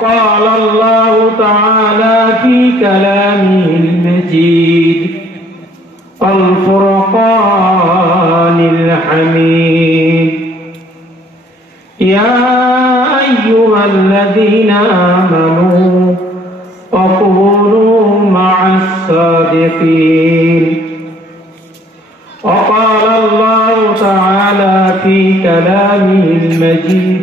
قال الله تعالى في كلامه المجيد الفرقان الحميد يا أيها الذين آمنوا وكونوا مع الصادقين وقال الله تعالى في كلامه المجيد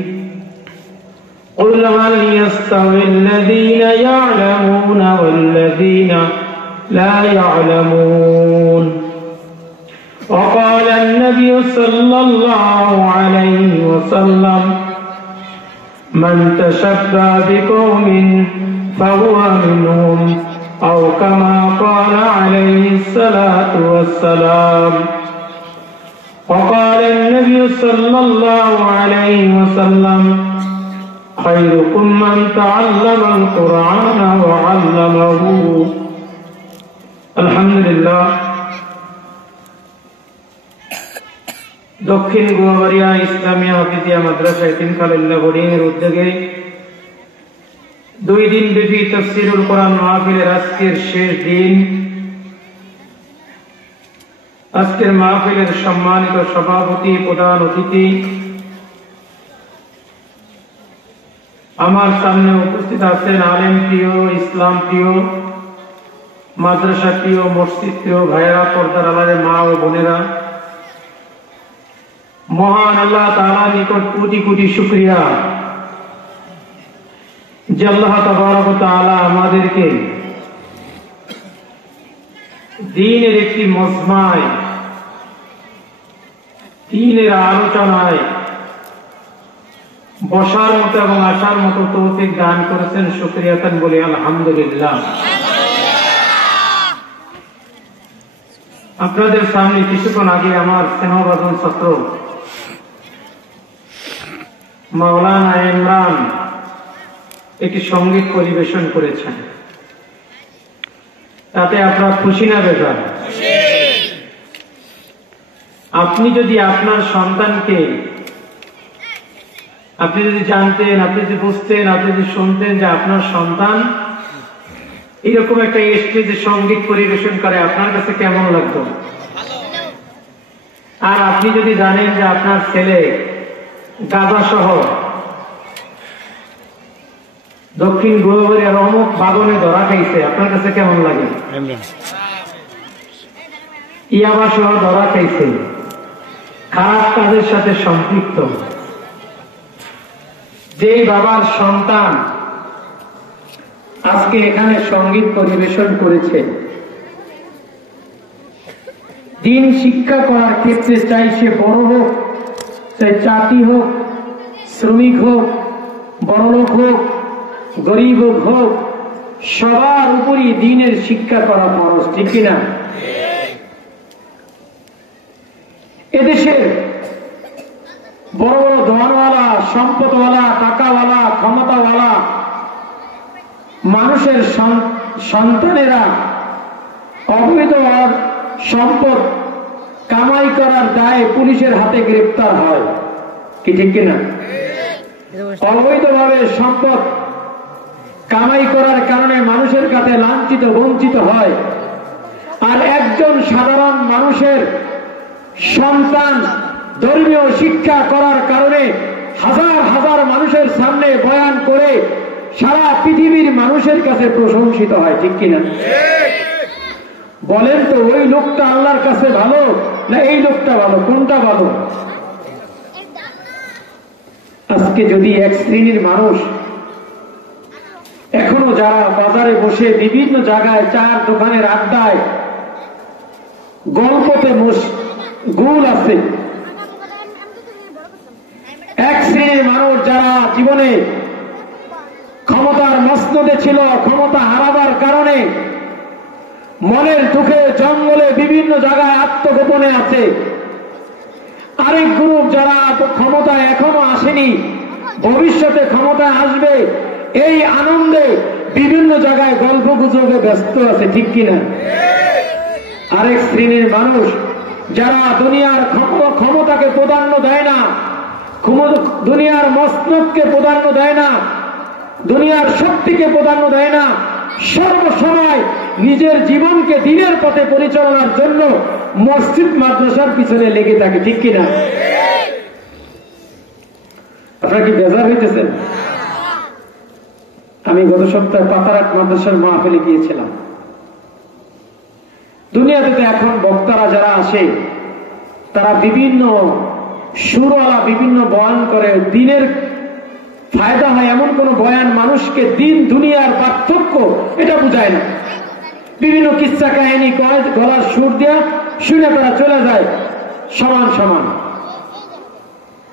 قل هل يستوي الذين يعلمون والذين لا يعلمون وقال النبي صلى الله عليه وسلم من تشبه بقوم فهو منهم أو كما قال عليه الصلاة والسلام وقال النبي صلى الله عليه وسلم خيركم من تعلم القرآن وعلمه الحمد لله দক্ষিণ গুয়াবাড়িয়া ইসলামিয়া হাফিজিয়া মাদ্রাসা এতিমখালিল্লাহ বোর্ডিংয়ের উদ্যোগে 2 দিন ব্যাপী তাফসীরুল কোরআন মাহফিলের আজকের শেষ দিন। আজকের মাহফিলের সম্মানিত সভাপতি, প্রধান অতিথি, আমার সামনে উপস্থিত আছেন আলেম প্রিয়, ইসলাম প্রিয়, মাদ্রাসা প্রিয়, মসজিদ প্রিয় ভাইয়েরা, পর্দার আড়ালের মা ও বোনেরা, মহান আল্লাহ তাআলার নিকট কোটি কোটি শুকরিয়া যে আল্লাহ তাবারক ওয়া তাআলা আমাদেরকে দ্বীনের একটি মজমায়, দ্বীনের আলোচনায় বসার মতো এবং আসার মতো তৌফিক দান করেছেন। শুকরিয়াতান বলি আলহামদুলিল্লাহ। আপনাদের সামনে কিছুক্ষণ আগে আমার স্নেহভাজন ছাত্র মাওলানা ইমরান একটি সঙ্গীত পরিবেশন করেছেন। তাতে আপনার খুশি না বেজার? আপনি যদি আপনার সন্তানকে, আপনি যদি জানতেন, আপনি যদি বুঝতেন, আপনি যদি শুনতেন যে আপনার সন্তান এরকম একটা স্টেজে সঙ্গীত পরিবেশন করে, আপনার কাছে কেমন লাগতো? আর আপনি যদি জানেন যে আপনার ছেলে গাজা সহ দক্ষিণ গুয়াবাড়িয়ার অমুক বাগনে ধরা খাইছে, আপনার কাছে কেমন লাগে? ইয়াবা সহ ধরা খাইছে, খারাপ কাজের সাথে সম্পৃক্ত, যে বাবার সন্তান আজকে এখানে সঙ্গীত পরিবেশন করেছে, দিন শিক্ষা করার ক্ষেত্রে চাই সে বড় হোক, চাই চাকরি হোক, শ্রমিক হোক, বড়লোক হোক, গরিব হোক, সবার উপরই দিনের শিক্ষা করা ফরজ, ঠিক কিনা? এদেশের বড় বড় দোয়ানওয়ালা, সম্পদওয়ালা, টাকাওয়ালা, ক্ষমতাওয়ালা মানুষের সন্তানেরা অবৈধ সম্পদ কামাই করার দায়ে পুলিশের হাতে গ্রেফতার হয়, কি ঠিক কিনা? অবৈধভাবে সম্পদ কামাই করার কারণে মানুষের কাছে লাঞ্ছিত, বঞ্চিত হয়। আর একজন সাধারণ মানুষের সন্তান ধর্মীয় শিক্ষা করার কারণে হাজার হাজার মানুষের সামনে বয়ান করে সারা পৃথিবীর মানুষের কাছে প্রশংসিত হয়, ঠিক কিনা? বলেন তো, ওই লোকটা আল্লাহর কাছে ভালো না এই লোকটা ভালো? কোনটা ভালো? আজকে যদি এক শ্রেণীর মানুষ এখনো যারা বাজারে বসে বিভিন্ন জায়গায় চার দোকানের আড্ডায় গল্পতে গুল আছে, এক শ্রেণীর মানুষ যারা জীবনে ক্ষমতার মসনদে ছিল, ক্ষমতা হারাবার কারণে মনের দুঃখে জঙ্গলে বিভিন্ন জায়গায় আত্মগোপনে আছে, আরেক গ্রুপ যারা ক্ষমতায় এখনো আসেনি, ভবিষ্যতে ক্ষমতায় আসবে, এই আনন্দে বিভিন্ন জায়গায় গল্প গুজবে ব্যস্ত আছে, ঠিক কিনা? আরেক শ্রেণীর মানুষ যারা দুনিয়ার ক্ষমতাকে প্রাধান্য দেয় না, দুনিয়ার মসনদকে প্রাধান্য দেয় না, দুনিয়ার শক্তিকে প্রাধান্য দেয় না, সর্বসময় নিজের জীবনকে দিনের পথে পরিচালনার জন্য মসজিদ মাদ্রাসার পিছনে লেগে থাকে, ঠিক কিনা? আপনারা কি বেজার হইতেছেন? আমি গত সপ্তাহে পাতারাট মাদ্রাসার মাহফিলে গিয়েছিলাম। দুনিয়াতে তো এখন বক্তারা যারা আসে তারা বিভিন্ন সুরওয়ালা বিভিন্ন বয়ান করে, দিনের ফায়দা হয় এমন কোন বয়ান মানুষকে দিন দুনিয়ার পার্থক্য এটা বুঝায় না। বিভিন্ন কিচ্ছা কাহিনী কয়, গলার সুর দেয়া শুনে তারা চলে যায় সমান সমান।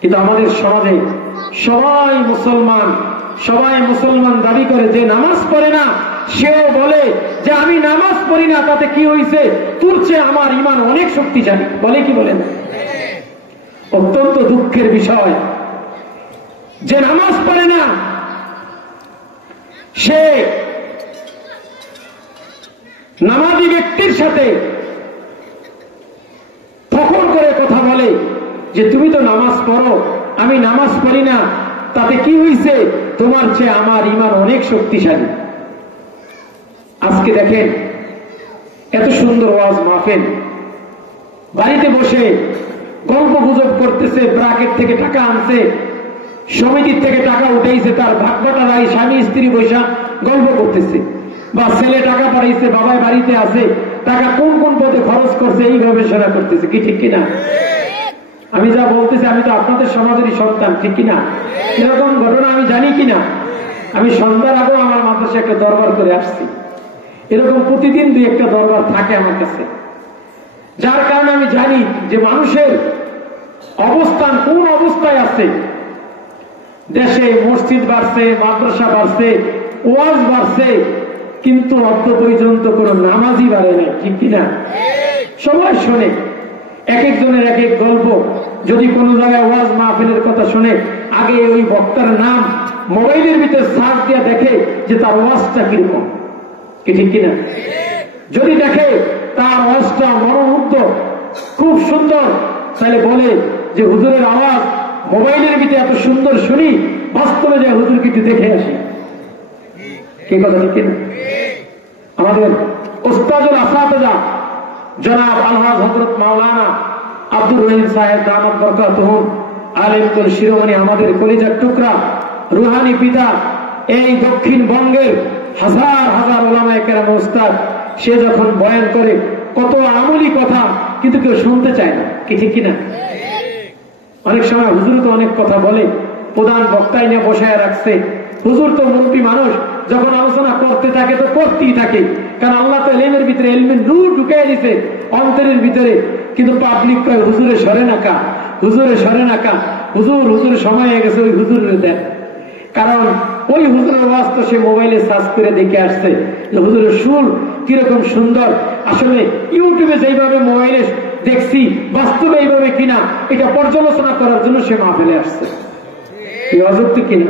কিন্তু আমাদের সমাজে সবাই মুসলমান দাবি করে, যে নামাজ পড়ে না সেও বলে যে আমি নামাজ পড়ি না, তাতে কি হয়েছে, তোর চেয়ে আমার ঈমান অনেক শক্তিশালী, বলে কি বলেন? অত্যন্ত দুঃখের বিষয় যে নামাজ পড়ে না সে নামাজি ব্যক্তির সাথে ফখর করে কথা বলে যে তুমি তো নামাজ পড়ো, আমি নামাজ পড়ি না, তাতে কি হয়েছে, তোমার চেয়ে আমার ঈমান অনেক শক্তিশালী। আজকে দেখেন এত সুন্দর ওয়াজ মাহফিল, বাড়িতে বসে গল্প গুজব করতেছে, ব্রাকেট থেকে টাকা আনছে, সমিতির থেকে টাকা উঠেছে, তার ভাগবাটারাই স্বামী স্ত্রী বৈশা গল্প করতেছে, বা ছেলে টাকা পাঠাইছে, বাবাই বাড়িতে আছে, টাকা কোন কোন পথে খরচ করছে এই গবেষণা করতেছে, কি ঠিক কিনা? আমি যা বলতেছি আমি তো আপনাদের সমাজেরই সন্তান, ঠিক কিনা? এরকম ঘটনা আমি জানি কিনা? আমি সন্ধ্যার আগেও আমার মাদ্রাসায় একটা দরবার করে আসছি, এরকম প্রতিদিন দুই একটা দরবার থাকে আমার কাছে, যার কারণে আমি জানি যে মানুষের অবস্থান কোন অবস্থায় আছে। দেশে মসজিদ বাড়ছে, মাদ্রাসা বাড়ছে, ওয়াজ বাড়ছে, কিন্তু অর্থ পর্যন্ত কোন নামাজই বাড়ে না, ঠিক কিনা? সবাই শোনে এক একজনের এক এক গল্প। যদি কোন জায়গায় ওয়াজ মাহফিলের কথা শুনে, আগে ওই বক্তার নাম মোবাইলের ভিতরে সার্চ দিয়ে দেখে যে তার ওয়াজটা কিরকম, কি ঠিক কিনা? যদি দেখে তার ওয়াজটা মনোমুগ্ধ, খুব সুন্দর, তাহলে বলে যে হুজুরের আওয়াজ মোবাইলের ভিতরে এত সুন্দর শুনি, বাস্তবে যায় হুজুর কিন্তু দেখে আসি, কি কথা ঠিক কিনা? আমাদের ওস্তাদুল আসাতিজা জনাব আলহাজ হযরত মাওলানা আব্দুর রহিম সাহেব দামাত বরকাতুহুম আলেমকুল শিরোমণি, আমাদের কলিজার টুকরা রুহানি পিতা, এই দক্ষিণবঙ্গের হাজার হাজার উলামায়ে কেরাম ওস্তাদ, সে যখন বয়ান করে কত আমলি কথা, কিন্তু কেউ শুনতে চায় না, কি ঠিক কিনা? অনেক সময় হুজুর তো অনেক কথা বলে, প্রধান বক্তাই নিয়ে বসায় রাখছে, হুজুর তো মুরব্বী মানুষ, যখন আলোচনা করতে থাকে তো করতেই থাকে, কারণ আল্লাহ তো এলেমের ভিতরে এলমের নূর ঢুকাই দিছে অন্তরের ভিতরে। কিন্তু পাবলিক কয় হুজুরে সরে নাকা, হুজুরে সরে নাকা, হুজুরের সময় হয়ে গেছে, ওই হুজুরের দেন। কারণ ওই হুজুরের ওয়াজ তো সে মোবাইলে সার্চ করে দেখে আসছে যে হুজুরের সুর কিরকম সুন্দর, আসলে ইউটিউবে যেইভাবে মোবাইলে দেখছি বাস্তবে এইভাবে কিনা, এটা পর্যালোচনা করার জন্য সে মাহফিলে আসছে, এই অযুক্তি কিনা?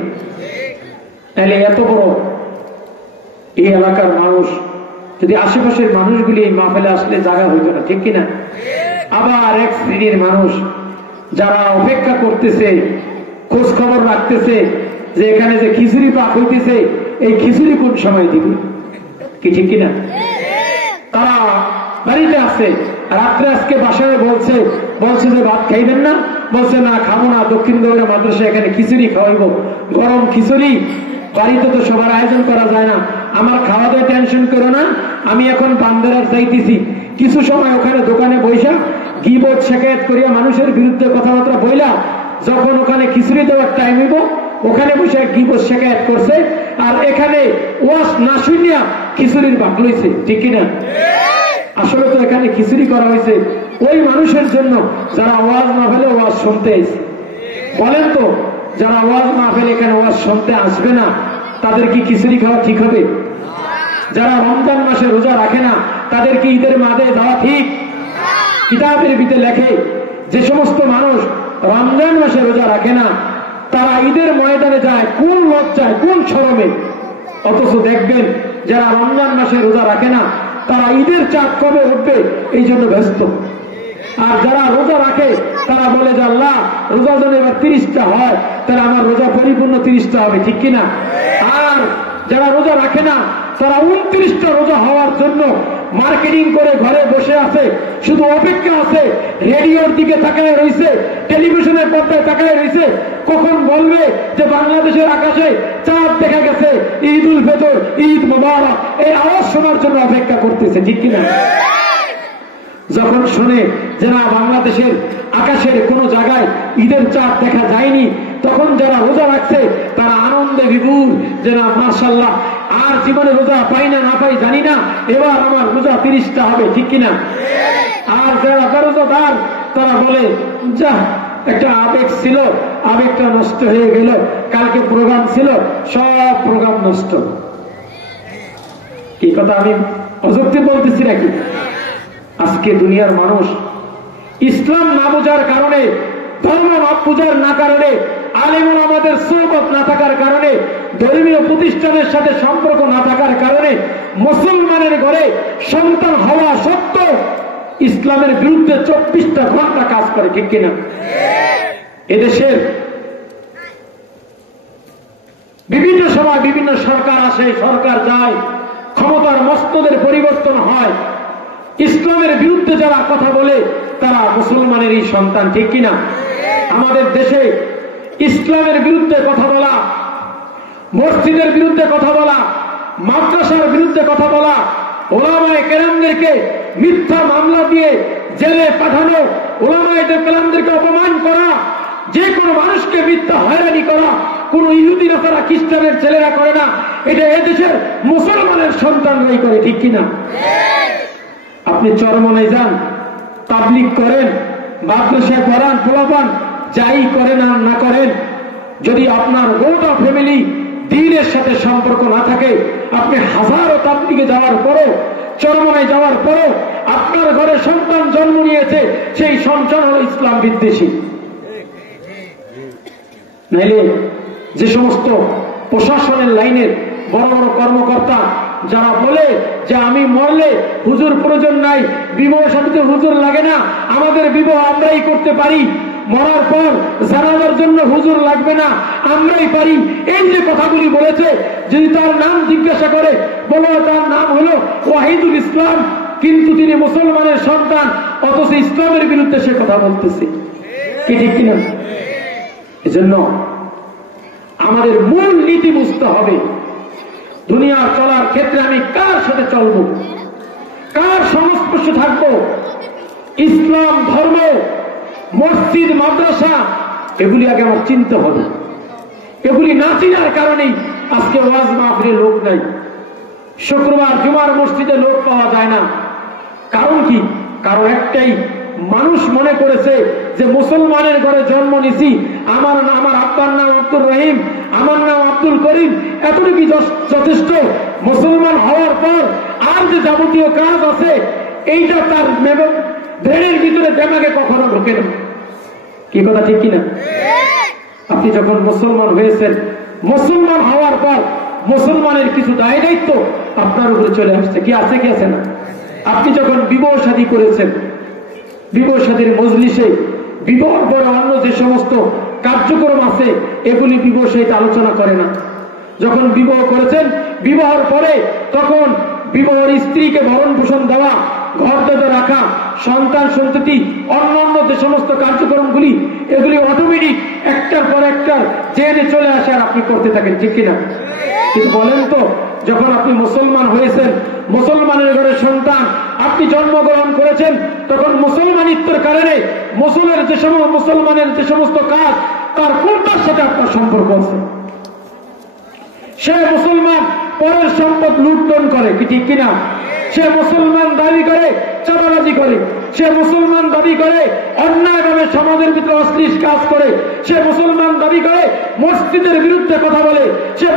তাহলে এত বড় এই এলাকার মানুষ, যদি আশেপাশের মানুষগুলি এই মাহফিলে আসলে জায়গা হইত না, ঠিক কিনা? আবার এক শ্রেণীর মানুষ যারা অপেক্ষা করতেছে, খোঁজ খবর রাখতেছে যে এখানে যে খিচুড়ি পাক হইতেছে, এই খিচুড়ি কোন সময় দিবে, কি ঠিক কিনা? তারা বাড়িতে আছে, রাত্রে আজকে বাসায় বলছে যে ভাত খাইবেন না, বলছে না খাবো না, দক্ষিণ গৌড়া মাদ্রাসা এখানে খিচুড়ি খাওয়াইব, গরম খিচুড়ি, বাড়িতে তো সবার আয়োজন করা যায় না, আমার খাওয়া দাওয়া টেনশন করো না, আমি এখন বান্দারার যাইতেছি, কিছু সময় ওখানে দোকানে বৈশা গিবত শেখায়ত করিয়া মানুষের বিরুদ্ধে কথাবার্তা বইলা, যখন ওখানে খিচুড়ি দেওয়ার টাইম হইব ওখানে বসে গিবত শেখায়ত করছে, আর এখানে ওয়াজ না শুনিয়া খিচুড়ির ভাগ লইছে, ঠিক কিনা? আসলে তো এখানে খিচুড়ি করা হয়েছে ওই মানুষের জন্য যারা ওয়াজ মাহফিলে ওয়াজ শুনতে এসে। বলেন তো, যারা ওয়াজ মাহফিলে এখানে ওয়াজ শুনতে আসবে না, তাদের কি খিচুড়ি খাওয়া ঠিক হবে? যারা রমজান মাসে রোজা রাখে না, তাদের কি ঈদের মাঝে দেওয়া ঠিক? কিতাবের ভিতরে লেখে যে সমস্ত মানুষ রমজান মাসে রোজা রাখে না, তারা ঈদের ময়দানে যায় কোন লজ্জায়, কোন শরমে। অথচ দেখবেন যারা রমজান মাসে রোজা রাখে না, তারা ঈদের চাঁদ কবে উঠবে এই জন্য ব্যস্ত। আর যারা রোজা রাখে তারা বলে যে আল্লাহ রোজা যেন এবার 30টা হয়, তাহলে আমার রোজা পরিপূর্ণ 30টা হবে, ঠিক কিনা? আর যারা রোজা রাখে না, তারা 29টা রোজা হওয়ার জন্য মার্কেটিং করে ঘরে বসে আছে, শুধু অপেক্ষা আছে, রেডিওর দিকে তাকায় রয়েছে, টেলিভিশনের পর্দায় তাকায় রয়েছে, কখন বলবে যে বাংলাদেশের আকাশে চাঁদ দেখা গেছে, ঈদ উল ফিতর, ঈদ মুবারক, এই আওয়াজ শোনার জন্য অপেক্ষা করতেছে, ঠিক কিনা? যখন শুনে যে না বাংলাদেশের আকাশের কোন জায়গায় ঈদের চাঁদ দেখা যায়নি, তখন যারা রোজা রাখছে তারা আনন্দে বিভোর, যে না মাশাআল্লাহ, আর জীবনে রোজা পাই না না পাই জানি না, এবার আমার রোজা 30টা হবে, ঠিক কিনা? আর যারা বেরোজাদার তারা বলে যা একটা আবেগ ছিল, আবেগটা নষ্ট হয়ে গেল, কালকে প্রোগ্রাম ছিল, সব প্রোগ্রাম নষ্ট। কি কথা আমি অযুক্তি বলতেছি নাকি? আজকে দুনিয়ার মানুষ ইসলাম না বোঝার কারণে, ধর্ম না বোঝার না কারণে, আলেমুল আমাদের সোহবত না থাকার কারণে, ধর্মীয় প্রতিষ্ঠানের সাথে সম্পর্ক না থাকার কারণে মুসলমানের ঘরে সন্তান হওয়া সত্ত্বেও ইসলামের বিরুদ্ধে 24টা ঘন্টা কাজ করে, ঠিক কিনা? এদেশের বিভিন্ন সময় বিভিন্ন সরকার আসে, সরকার যায়, ক্ষমতার মস্তদের পরিবর্তন হয়, ইসলামের বিরুদ্ধে যারা কথা বলে তারা মুসলমানেরই সন্তান, ঠিক কিনা? আমাদের দেশে ইসলামের বিরুদ্ধে কথা বলা, মসজিদের বিরুদ্ধে কথা বলা, মাদ্রাসার বিরুদ্ধে কথা বলা, ওলামায়ে কেরামদেরকে মিথ্যা মামলা দিয়ে জেলে পাঠানো, ওলামায়ে কেরামদেরকে অপমান করা, যে কোনো মানুষকে মিথ্যা হয়রানি করা কোন ইহুদি নাসারা খ্রিস্টানের ছেলেরা করে না, এটা এদেশের মুসলমানের সন্তানরাই করে, ঠিক কিনা? আপনি চরমনায় যান, তাবলীগ করেন, মাদ্রাসায় পড়ান, পোলাপান, যাই করেন আর না করেন, যদি আপনার গোটা ফ্যামিলি দ্বীনের সাথে সম্পর্ক না থাকে, আপনি হাজারো তাবলীগে যাওয়ার পরও, চরমনায় যাওয়ার পরও আপনার ঘরে সন্তান জন্ম নিয়েছে, সেই সন্তান হল ইসলাম বিদ্বেষী। নাইলে যে সমস্ত প্রশাসনের লাইনের বড় বড় কর্মকর্তা যারা বলে যে আমি মরলে হুজুর প্রয়োজন নাই, বিবাহ সাথে হুজুর লাগে না, আমাদের বিবাহ আমরাই করতে পারি, মরার পর জানাজার জন্য হুজুর লাগবে না, আমরাই পারি, এই যে কথাগুলি বলেছে, যদি তার নাম জিজ্ঞাসা করে বলো তার নাম হলো ওয়াহিদুল ইসলাম, কিন্তু তিনি মুসলমানের সন্তান, অথচ ইসলামের বিরুদ্ধে সে কথা বলতেছে, কি ঠিক কিনা? এজন্য আমাদের মূল নীতি বুঝতে হবে, দুনিয়ার চলার ক্ষেত্রে আমি কার সাথে চলবো, কার সংস্পর্শে থাকবো, ইসলাম ধর্ম, মসজিদ, মাদ্রাসা, এগুলি আগে আমার চিনতে হবে। এগুলি না চিনার কারণেই আজকে ওয়াজ মাহফিলে লোক নাই, শুক্রবার জুমার মসজিদে লোক পাওয়া যায় না। কারণ কি? কারণ একটাই, মানুষ মনে করেছে যে মুসলমানের ঘরে জন্ম নিছি, আমার আব্বার নাম আব্দুর রহিম, আমার নাম আব্দুল করিম, এতটুকু যথেষ্ট। মুসলমান হওয়ার পর আর যে যাবতীয় কাজ আছে এইটা তার ব্রেনের ভিতরে দেমাগে কখনো ঢোকে না। কি কথা ঠিক কিনা? আপনি যখন মুসলমান হয়েছেন, মুসলমান হওয়ার পর মুসলমানের কিছু দায় দায়িত্ব আপনার উপরে চলে আসছে, কি আছে কি আছে না? আপনি যখন বিবাহ শাদী করেছেন, বিবাহ শাদীর মজলিসে বিবাহের পরে অন্য যে সমস্ত কার্যক্রম আছে এগুলি বিবাহ সহিত আলোচনা করে না। যখন বিবাহ করেছেন, বিবাহের পরে তখন বিবাহের স্ত্রীকে ভরণ পোষণ দেওয়া, ঘর বেঁধে রাখা, সন্তান সন্ততি, অন্য যে সমস্ত কার্যক্রমগুলি এগুলি অটোমেটিক একটার পর একটার জেনে চলে আসে আর আপনি করতে থাকেন, ঠিক কিনা? কিন্তু বলেন তো, যখন আপনি মুসলমান হয়েছেন, মুসলমানের ঘরে সন্তান, আপনি জন্মগ্রহণ করেছেন, তখন মুসলমানিত্বের কারণে মুসলমানের যে সমস্ত কাজ তার কোনটার সাথে আপনার সম্পর্ক আছে? সে মুসলমান পরের সম্পদ লুণ্ঠন করে, কি ঠিক কিনা? সে মুসলমান দাবি করে চাঁদাবাজি করে, সে মুসলমান দাবি করে অন্যায়ভাবে সমাজের ভিতরে অশ্লীল কাজ করে, সে মুসলমান দাবি করে মসজিদের বিরুদ্ধে কথা বলে, সে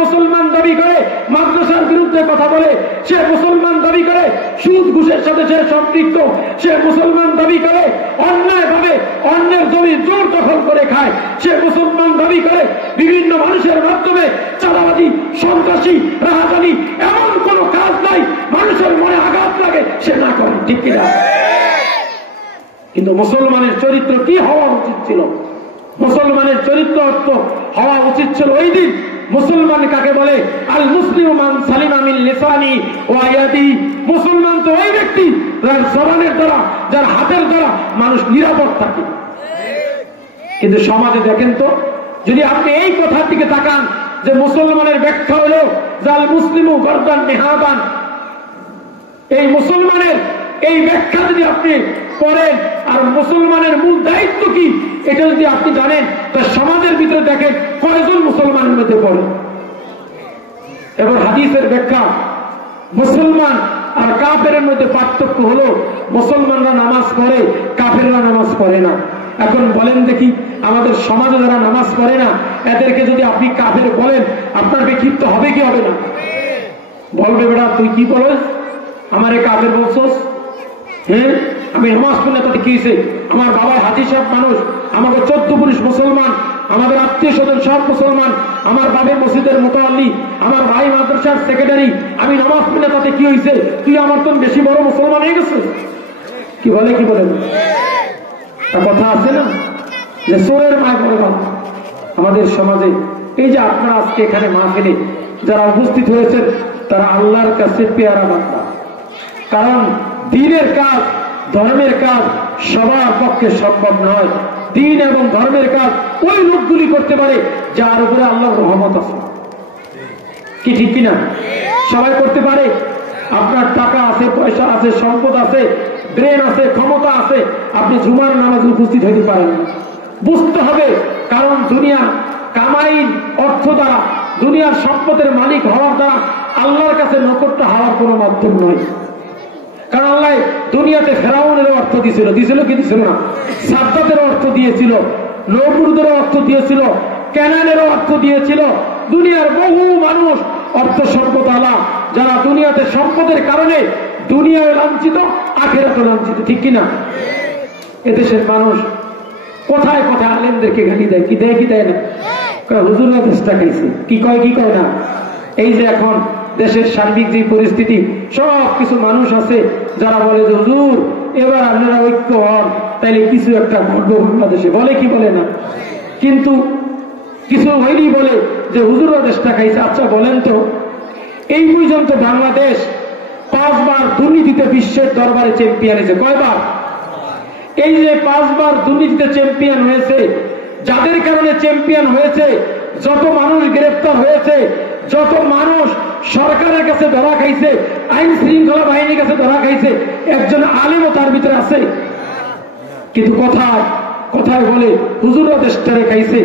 মুসলমান দাবি করে মাদ্রাসার বিরুদ্ধে কথা বলে, সে মুসলমান দাবি করে সুদ ঘুষের সাথে সে সম্পৃক্ত, সে মুসলমান দাবি করে অন্যায়ভাবে অন্যের জমি জোর দখল করে খায়, সে মুসলমান দাবি করে বিভিন্ন মানুষের মাধ্যমে চাঁদাবাজি, সন্ত্রাসী, রাহাজানি, এমন কোন কাজ নাই মানুষের মনে আঘাত লাগে সে না করে, ঠিক কিনা? কিন্তু মুসলমানের চরিত্র কি হওয়া উচিত ছিল? মুসলমানের চরিত্র হওয়া উচিত ছিল ওই দিন মুসলমান কাকে বলে? আল মুসলিম মান সালিমা মিন লিসানি ওয়া ইয়াদি। মুসলমান তো ওই ব্যক্তি যার জবানের দ্বারা, যার হাতের দ্বারা মানুষ নিরাপদ থাকে। কিন্তু সমাজে দেখেন তো, যদি আপনি এই কথার দিকে তাকান যে মুসলমানের ব্যাখ্যা হলো জাল মুসলিমু গরদান নেহাবান, এই মুসলমানের এই ব্যাখ্যা যদি আপনি করেন আর মুসলমানের মূল দায়িত্ব কি এটা যদি আপনি জানেন, তো সমাজের ভিতরে দেখেন কয়জন মুসলমানের মধ্যে পড়ে। এবার হাদিসের ব্যাখ্যা, মুসলমান আর কাফেরের মধ্যে পার্থক্য হলো মুসলমানরা নামাজ পড়ে, কাফেররা নামাজ পড়ে না। এখন বলেন দেখি, আমাদের সমাজে যারা নামাজ পড়ে না এদেরকে যদি আপনি কাফের বলেন, আপনার বিক্ষিপ্ত হবে কি হবে না? বলবে বেটা তুই কি বলস, আমারে কাফের বলছস? হ্যাঁ, আমি নামাজ পড়লে তাতে কি হয়েছে? আমার বাবার হাজি সাহেব মানুষ, আমাকে 14 পুরুষ মুসলমান, আমাদের আত্মীয় স্বজন সব মুসলমান, আমার বাবার মসজিদের মোতাল্লি, আমার ভাই মাদ্রাসার সেক্রেটারি, আমি নামাজ পড়লে তাতে কি হয়েছে? তুই আমার তো বেশি বড় মুসলমান হয়ে গেছে। কি বলে কি বলে? কথা আছে না যে চোরের মায় বড় বাবা। আমাদের সমাজে এই যে আপনারা আজকে এখানে মাহফিলে যারা উপস্থিত হয়েছেন তারা আল্লাহর কাছে পেয়ারা বান্দা। কারণ দ্বীনের কাজ, ধর্মের কাজ সবার পক্ষে সম্ভব নয়। দ্বীন এবং ধর্মের কাজ ওই লোকগুলি করতে পারে যার উপরে আল্লাহর রহমত আছে। কি ঠিক কিনা? সবাই করতে পারে? আপনার টাকা আছে, পয়সা আছে, সম্পদ আছে, ব্রেন আছে, ক্ষমতা আছে, আপনি জুমার নামাজে উপস্থিত হইতে পারেন না। বুঝতে হবে, কারণ দুনিয়া কামাই অর্থ দ্বারা, দুনিয়ার সম্পদের মালিক হওয়ার দ্বারা আল্লাহর কাছে নৈকট্য হওয়ার কোন মাধ্যম নয়। কারণ আল্লাহ দুনিয়াতে ফেরাউনের অর্থ দিয়েছিল, দিয়েছিল কি দিয়েছিল না? সাদ্দাতের অর্থ দিয়েছিল, নমরুদের অর্থ দিয়েছিল, ক্যানানের অর্থ দিয়েছিল। দুনিয়ার বহু মানুষ অর্থ সম্পদ আলা, যারা দুনিয়াতে সম্পদের কারণে দুনিয়ায় লাঞ্ছিত, আখিরাতে লাঞ্ছিত। ঠিক কিনা? এদেশের মানুষ কোথায় কোথায় আলেমদেরকে গালি দেয়, কি দেয় কি দেয় না? হুজুররা চেষ্টা খাইছে, কি কয় কি কয় না? এই যে এখন দেশের সার্বিক যে পরিস্থিতি, সব কিছু মানুষ আছে যারা বলে যে হুজুর এবার আপনারা ঐক্য হন, তাইলে কিছু একটা ঘটবে বাংলাদেশে, বলে কি বলে না? কিন্তু কিছু হয়নি বলে যে হুজুররা চেষ্টা খাইছে। আচ্ছা বলেন তো, এই পর্যন্ত বাংলাদেশ 5 বার দুর্নীতিতে বিশ্বের দরবারে চ্যাম্পিয়ন হয়েছে। কয়বার? এই যে 5 বার দুর্নীতিতে চ্যাম্পিয়ন হয়েছে, যাদের কারণে চ্যাম্পিয়ন হয়েছে, যত মানুষ গ্রেফতার হয়েছে, যত মানুষ সরকারের কাছে ধরা খাইছে, আইন শৃঙ্খলা বাহিনীর কাছে ধরা খাইছে, একজন আলেমও তার ভিতরে আছে। কিন্তু কোথায় কোথায় বলে হুজুররা চেষ্টারে খাইছে।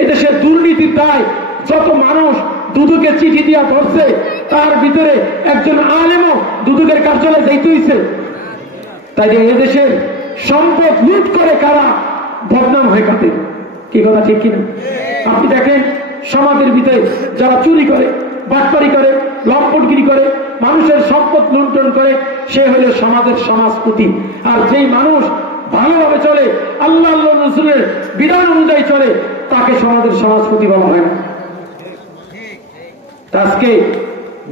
এদেশে দুর্নীতির দায় যত মানুষ দুদুকে চিঠি দিয়া ধরছে, তার ভিতরে একজন আলেমও দুদুকের কার্যালয়ে যাইতে হইছে। তাই যে এদেশের সম্পদ লুট করে কারা, বদনাম হয়ে কাটে। কি কথা ঠিক কিনা? আপনি দেখেন সমাজের ভিতরে যারা চুরি করে, বাটপারি করে, লম্পটগিরি করে, মানুষের সম্পদ লুণ্ঠন করে, সে হলো সমাজের সমাজপতি। আর যেই মানুষ ভালোভাবে চলে, আল্লাহ আল্লাহ রাসূলের বিধান অনুযায়ী চলে, তাকে সমাজের সমাজপতি বলা হয় না। আজকে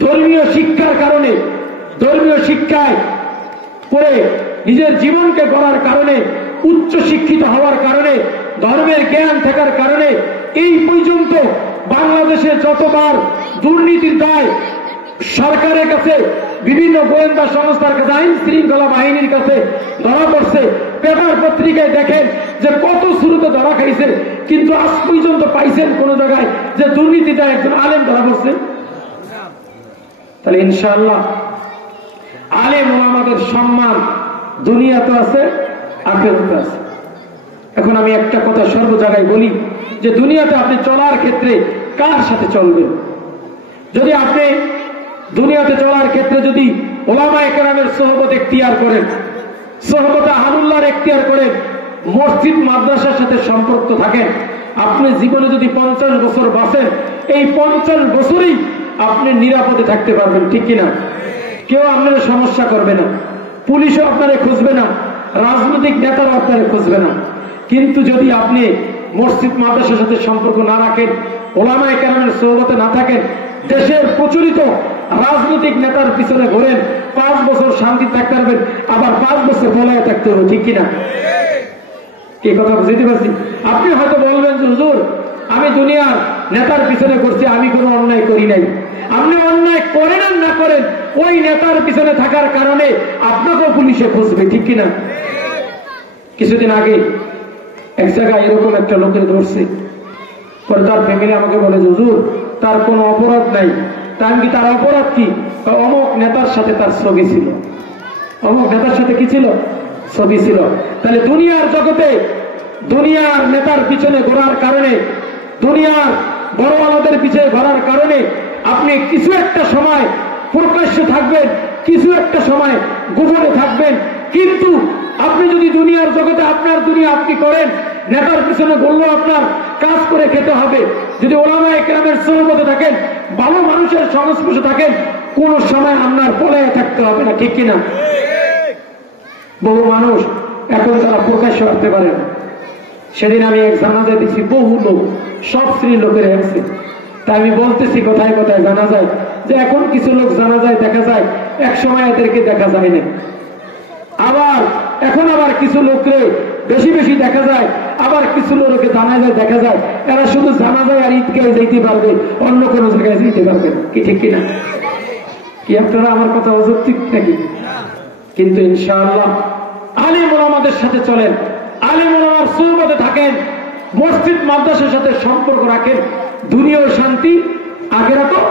ধর্মীয় শিক্ষার কারণে, ধর্মীয় শিক্ষায় পড়ে নিজের জীবনকে গড়ার কারণে, উচ্চ শিক্ষিত হওয়ার কারণে, ধর্মের জ্ঞান থাকার কারণে এই পর্যন্ত বাংলাদেশে যতবার দুর্নীতির দায় সরকারের কাছে, বিভিন্ন গোয়েন্দা সংস্থার কাছে, আইন শৃঙ্খলা বাহিনীর কাছে ধরা পড়ছে, পেপার পত্রিকায় দেখেন যে কত শুরুতে ধরা খাইছে, কিন্তু আজ পর্যন্ত পাইছেন কোন জায়গায় যে দুর্নীতিটা একজন আলেম ধরা পড়ছে? তাহলে ইনশাআল্লাহ আলেম ওলামাদের সম্মান দুনিয়াতে আছে, আখিরাতে আছে। এখন আমি একটা কথা সর্ব জায়গায় বলি যে দুনিয়াতে আপনি চলার ক্ষেত্রে কার সাথে চলবেন? যদি আপনি দুনিয়াতে চলার ক্ষেত্রে যদি ওলামায়ে কেরামের সোহবত এখতিয়ার করেন, সোহবতে আহলুল্লাহর এখতিয়ার করেন, মসজিদ মাদ্রাসার সাথে সম্পর্ক থাকেন, আপনি জীবনে যদি 50 বছর বাঁচেন, এই 50 বছরই আপনি নিরাপদে থাকতে পারবেন। ঠিক কিনা? কেউ আপনার সমস্যা করবে না, পুলিশও আপনারে খুঁজবে না, রাজনৈতিক নেতারা আপনারে খুঁজবে না। কিন্তু যদি আপনি মসজিদ মাদ্রাসার সাথে সম্পর্ক না রাখেন, ওলামায়ে কেরামের সোহবতে না থাকেন, দেশের প্রচলিত রাজনৈতিক নেতার পিছনে ঘোরেন, 5 বছর শান্তি থাকতে পারবেন, আবার 5 বছর পলায় থাকতে হবে। ঠিক কিনা? এই কথা বুঝতে পারছি? আপনি হয়তো বলবেন যে হুজুর আমি দুনিয়ার নেতার পিছনে করছি, আমি কোনো অন্যায় করি নাই। আপনি অন্যায় করেন আর না করেন, ওই নেতার পিছনে থাকার কারণে আপনাকেও পুলিশে খুঁজবে, ঠিক কিনা? কিছুদিন আগে এক জায়গায় এরকম একটা লোকের ধরছে, পরে তার ফ্যামিলি আমাকে বলে, হুজুর তার কোনো অপরাধ নাই। তার কি তার অপরাধ কি? অমুক নেতার সাথে তার ছবি ছিল। অমুক নেতার সাথে কি ছিল? ছবি ছিল। তাহলে দুনিয়ার জগতে দুনিয়ার নেতার পিছনে ঘোরার কারণে, দুনিয়ার বড় আলাদের পিছনে ঘোরার কারণে আপনি কিছু একটা সময় প্রকাশ্যে থাকবেন, কিছু একটা সময় গোপনে থাকবেন। কিন্তু আপনি যদি দুনিয়ার জগতে আপনার দুনিয়া আপনি করেন, নেতার পিছনে ঘুরলেও আপনার কাজ করে খেতে হবে। যদি ওলামায়ে কেরামের সোহবতে থাকেন, ভালো মানুষের সংস্পর্শে থাকেন, কোন সময় আপনার পলায়ে থাকতে হবে না, ঠিক কিনা? বহু মানুষ এখন তারা প্রকাশ্যে আসতে পারে না। সেদিন আমি এক জানাজায় দেখছি বহু লোক, সব শ্রেণীর লোকের আসছে। তাই আমি বলতেছি কোথায় কোথায় জানা যায় যে এখন কিছু লোক জানা যায় দেখা যায়, এক সময় এদেরকে দেখা যায় না। আবার এখন আবার কিছু লোককে বেশি বেশি দেখা যায়, আবার কিছু লোককে জানা যায় দেখা যায় এরা শুধু জানা যায় আর ঈদগাহে যেতে পারবে, অন্য কোনো জায়গায় যেতে পারবে না, কি ঠিক কিনা? কি আপনারা আমার কথা অযৌক্তিক নাকি? কিন্তু ইনশাআল্লাহ আলেম ওলামাদের সাথে চলেন, আলেম ওলামার সুহবতে থাকেন, মসজিদ মাদ্রাসার সাথে সম্পর্ক রাখেন, দুনিয়াও শান্তি, আখিরাতেও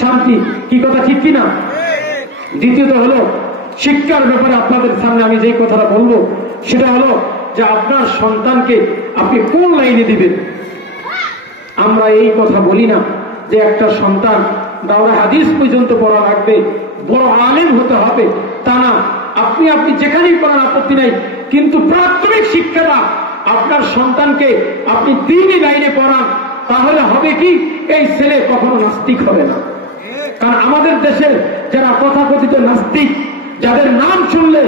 শান্তি। কি কথা ঠিক কিনা? দ্বিতীয়ত হলো শিক্ষার ব্যাপারে আপনাদের সামনে আমি যেই কথাটা বলবো সেটা হলো যে আপনার সন্তানকে আপনি কোন লাইনে দিবেন। আমরা এই কথা বলি না যে একটা সন্তান দাওরা হাদিস পর্যন্ত পড়া লাগবে, বড় আলেম হতে হবে, তা না। আপনি আপনি যেখানেই পড়ান আপত্তি নাই, কিন্তু প্রাথমিক শিক্ষাটা আপনার সন্তানকে আপনি দ্বীনি লাইনে পড়ান, তাহলে হবে কি এই ছেলে কখনো নাস্তিক হবে না। কারণ আমাদের দেশের যারা তথাকথিত নাস্তিক, যাদের নাম শুনলে